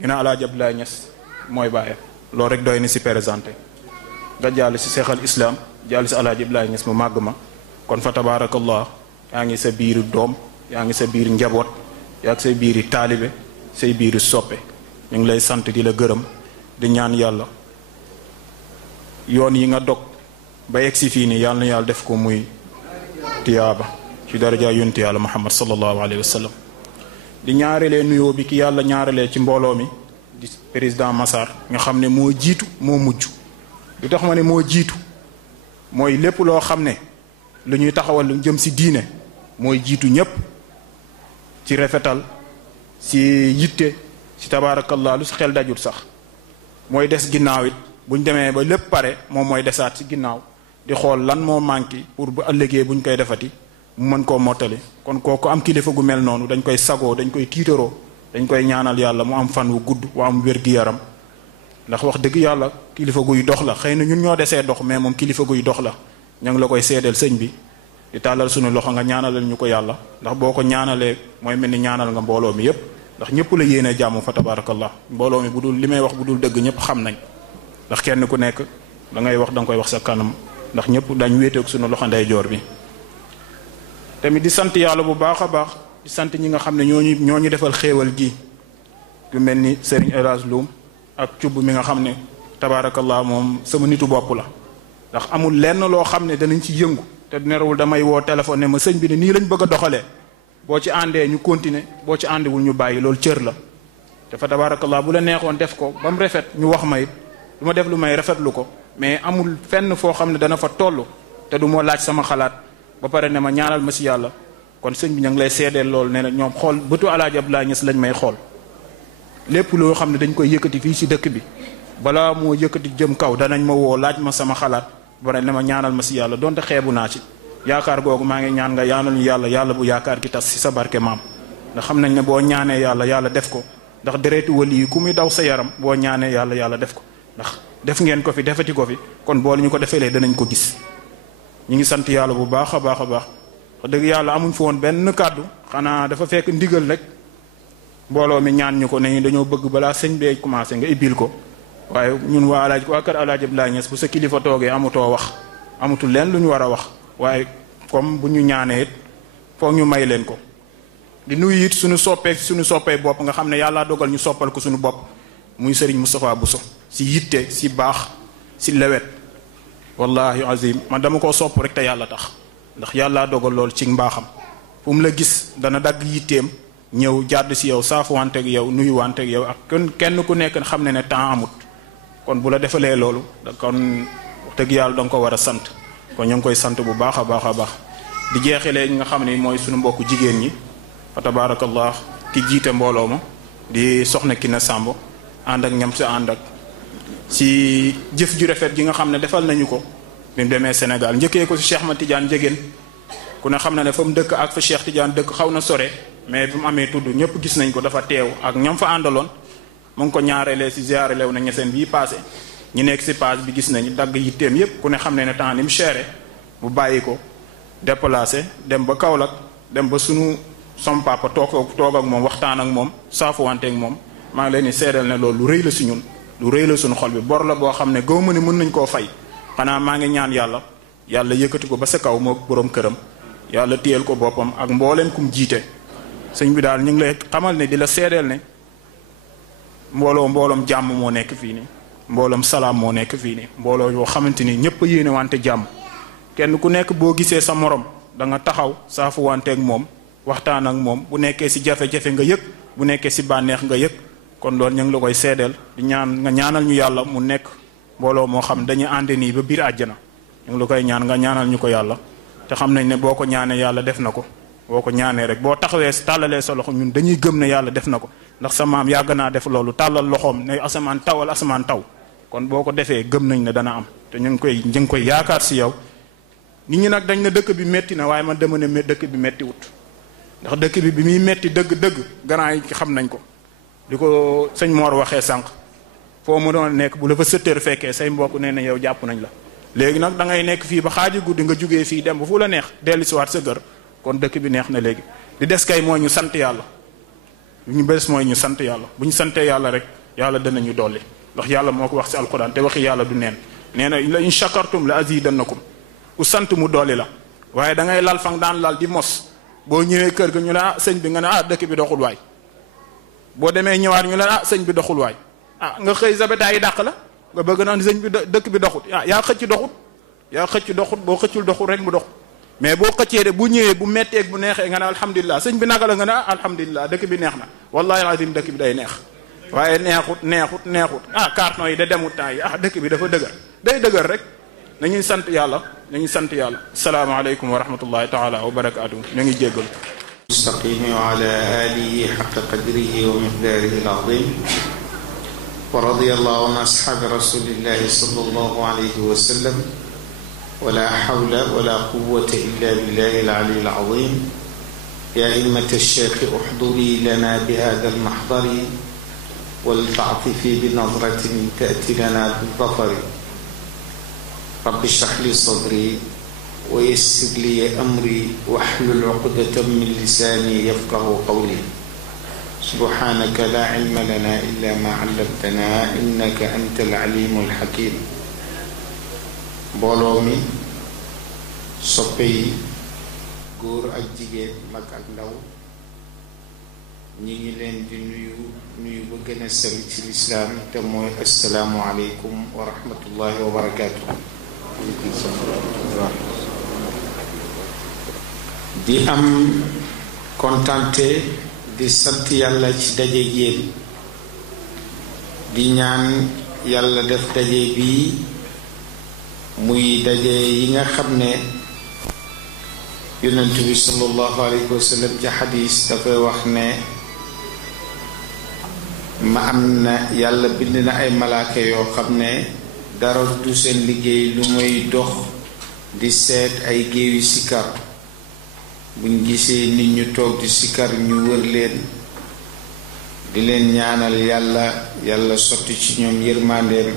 ñu ne Alaaji Abdoulaye Niass mooy bàyyam loolu rek doy na si présenté nga jàll si seexal islam jàll si Alaaji Abdoulaye Niass mu màgg ma kon fa tabaarakallah yaa ngi sa biiru doom yaa ngi sa biir njaboot yaa ngi sa biiri taalibe say biiru soppe ñu ngi lay sant di la gërëm di ñaan yàlla yoon yi nga dog ba yegg si fii nii yàlla na yàlla def ko muy tiyaaba ci daraja yonent yàlla Muhammad sallallahu alayhi wa sallam di ñaarelee nuyoo bi ki yàlla ñaarelee ci mbooloo mi di président Massar nga xam ne moo jiitu moo mujj lu tax ma ne moo jiitu mooy lépp loo xam ne lu ñuy taxawal lu jëm si diine mooy jiitu ñépp ci rafetal si yitte si tabaarakallah lu si xel dajul sax mooy des ginnaaw it buñ demee ba lépp pare moom mooy desaat si ginnaaw di xool lan moo manqué pour bu ëllëgee buñ koy defati mu mën koo mottali kon kooku am kilifa gu mel noonu dañ koy sagoo dañ koy tiitaroo dañ koy ñaanal yàlla mu am fan wu gudd wu am wér-gi-yaram ndax wax dëgg yàlla kilifa guy dox la xëy na ñun ñoo desee dox mais moom kilifa guy dox la ña ngi la koy seedeel sëñ bi di tàllal suñu loxo nga ñaanalal ñu ko yàlla ndax boo ko ñaanalee mooy mel ni ñaanal nga mbooloo mi yépp ndax ñëpp la yéene jàmm fa tabarakallah mbooloo mi bu dul li may wax bu dul dëgg ñëpp xam nañ ndax kenn ku nekk da ngay wax da nga koy wax sa kanam ndax ñëpp dañ wéeteeg suñu loxo ndeyjoor bi tamit di sant yàlla bu baax a baax di sant ñi nga xam ne ñooñu defal xéewal gi gu mel ni Serigne El Hadj Loum ak cubb mi nga xam ne tabaarakallah moom sama nitu bopp la ndax amul lenn loo xam ne danañ ci yëngu te nerewul damay woo téléphone ne ma sëñ bi ne nii lañ bëgg a doxalee boo ci àndee ñu continuer boo ci àndewul ñu bàyyi loolu cër la dafa tabaarakallah bu la neexoon def ko ba mu rafet ñu wax ma it du ma def lu may rafetlu ko mais amul fenn foo xam ne dana fa toll te du moo laaj sama xalaat ba pare ne ma ñaanal ma si yàlla kon sëñ bi ña ngi lay seedeel loolu ne na ñoom xool bëtu Alaaji Abdoulaye Niass lañ may xool lépp loo xam ne dañ koy yëkkati fii si dëkk bi balaa moo yëkkati jëm kaw danañ ma woo laaj ma sama xalaat ba pare ne ma ñaanal ma si yàlla donte xeebu naa ci yaakaar googu maa ngi ñaan nga ñaanal ñu yàlla bu yaakaar gi tas si sa barke maam ndax xam nañ ne boo ñaanee yàlla def ko ndax deretu wali yi ku muy daw sa yaram boo ñaanee yàlla def ko ndax def ngeen ko fi defati ko fi kon boole ñu ko defeelee danañ ko gis ñu ngi sant yàlla bu baax a baax a baax wax dëgg yàlla amuñ fi woon benn kàddu xanaa dafa fekk ndigal rek mbooloo mi ñaan ñu ko ne dañoo bëgg balaa sëñ bee commencé nga ibbil ko waaye ñun waa kër Alaaji Abdoulaye Niass bu sa kilifa toogee amutoo wax amutul leen lu ñu war a wax waaye comme bu ñu ñaanee it foog ñu may leen ko di nuyu it suñu soppee bopp nga xam ne yàlla dogal ñu soppal ko suñu bopp muy Serigne Moustapha Bousso si yitte si baax si lewet wallahi azim man dama koo sopp rek te yàlla tax ndax yàlla dogal lool ci mbaaxam fu mu la gis dana dagg yitteem ñëw jàdd si yow saafu wanteeg yow nuyu wanteeg yow ak kenn ku nekk xam ne temps amut kon bu la defalee loolu kon wax dëgg yàlla da nga ko war a sant kon ñu ngi koy sant bu baax a baax a baax di jeexalee ñi nga xam ne mooy suñu mbokku jigéen ñi fa tabaarakallah ki jiite mbooloo ma di soxna Kine Samb ànd ak ñam si ànd ak si jëf ju rafet gi nga xam ne defal nañu ko bi mu demee Sénégal njëkkee ko si Cheikh Ma Tidiane Ndiéguène ku ne xam na ne fa mu dëkk ak fa Cheikh Tidiane dëkk xaw na sore mais bi mu amee tudd ñëpp gis nañ ko dafa teew ak ñam fa àndaloon mu ngi ko ñaareelee si ziare lew na ñeseen bii passé ñu nekk si page bi gis nañu dagg yitteem yépp ku ne xam ne temps ni mu chéré bu bàyyi ko déplacé dem ba Kaolack dem ba sunu som papa toog ak moom waxtaan ak moom saafuwante ak moom maa ngi leen di seedal ne loolu lu rëy la si ñun lu rëy la suñu xol bi bor la boo xam ne gaw ma ne mën nañ koo fay xanaa maa ngi ñaan yàlla yëkkati ko ba sa kaw moo borom këram yàlla téyel ko boppam ak mbooleen kum jiite sëñ bi daal ñu ngi lay xamal ne di la seedeel ne mbooloom jàmm moo nekk fii nii mbooloom salaam moo nekk fii nii mbooloo yoo xamante ni ñëpp a yéene wante jàmm kenn ku nekk boo gisee sa morom da nga taxaw saafu wante ak moom waxtaan ak moom bu nekkee si jafe-jafe nga yëg bu nekkee si bànneex nga yëg kon loolu ñu ngi la koy seedeel di ñaan nga ñaanal ñu yàlla mu nekk mbooloo moo xam dañuy ànd nii ba biir àjjana ñu ngi la koy ñaan nga ñaanal ñu ko yàlla te xam nañ ne boo ko ñaanee yàlla def na ko boo ko ñaanee rek boo taxawee tàllalee sa loxo ñun dañuy gëm ne yàlla def na ko ndax sa maam yàgg naa def loolu tàllal loxoom ne asamaan tawal asamaan taw kon boo ko defee gëm nañ ne dana am te ñu ngi koy yaakaar si yow. nit ñi nag dañ ne dëkk bi metti na waaye man dama ne dëkk bi metti wut ndax dëkk bi muy metti dëgg grand yi xam nañ ko li ko sëñ Mor waxee sànq foo mu doon nekk bu la fa sëttër fekkee say mbokk nee na yow jàpp nañ la léegi nag da ngay nekk fii ba xaaji guddi nga jógee fii dem ba fu la neex dellu si waat sa kër kon dëkk bi neex na léegi di des kay mooy ñu sant yàlla lu ñu bés mooy ñu sant yàlla bu ñu santee yàlla rek yàlla danañu dolli ndax yàlla moo ko wax si alquran te waxi yàlla du neen nee na la in shakartum la azidannakum ku sant mu dolli la waaye da ngay lal fang daan lal di mos boo ñëwee kër ga ñu la sëñ bi nga ne dëkk bi doxul waay boo demee ñëwaat ñu la sëñ bi doxul waay nga xëy zabetaay yi dàq la nga bëgg naan sëñ bi dëkk bi doxut yaa xëcc doxut boo xëccul doxut rek mu dox mais boo xëccee de bu ñëwee bu metteeg bu neexee nga ne alhamdulilah sëñ bi naka la nga ne alhamdulilah dëkk bi neex na wallahi alazim dëkk bi day neex waaye neexut carton yi da demut temps yi dëkk bi dafa dëgër day dëgër rek nañuy sant yàlla salaamaaleykum wa rahmatullahi taala wa barakaatu ñu ngi jéggal mustaqimi wa ala alihi xaqa qadrihi wa miqdaarihi al-azim wa radiyallahu an ashaabi rasulillahi sallallahu alayhi wa sallam wala hawla wala quwwata illa billahi al-ali al-azim ya himmata ash-shaykh uhduri lana bi hadha al-mahdari walta'tifi bi nadratin ta'ti lana bil-dhafari rabbi shrah li sadri wa yassir li amri wahlul uqdatan min lisani yafqahu qawli subhanaka la ilma lana illa ma 'allamtana innaka antal alimul hakim mbooloo mi soppe yi góor ak jigéen mag ak ndaw ñi ngi leen di nuyu ba gën a sell ci lislaam te mooy assalaamu aleykum wa rahmatullahi wa barakaatu. di am kontante di sant yàlla ci daje yéen di ñaan yàlla def daje bi muy daje yi nga xam ne yonent bi sallallahu alayhi wa sallam ci xadis dafay wax ne ma am na yàlla bind na ay malaaka yoo xam ne dara du seen liggéey lu muy dox di seet ay géewi sikar buñ gisee nit ñu toog di sikar ñu wër leen di leen ñaanal yàlla sotti ci ñoom yërmandeem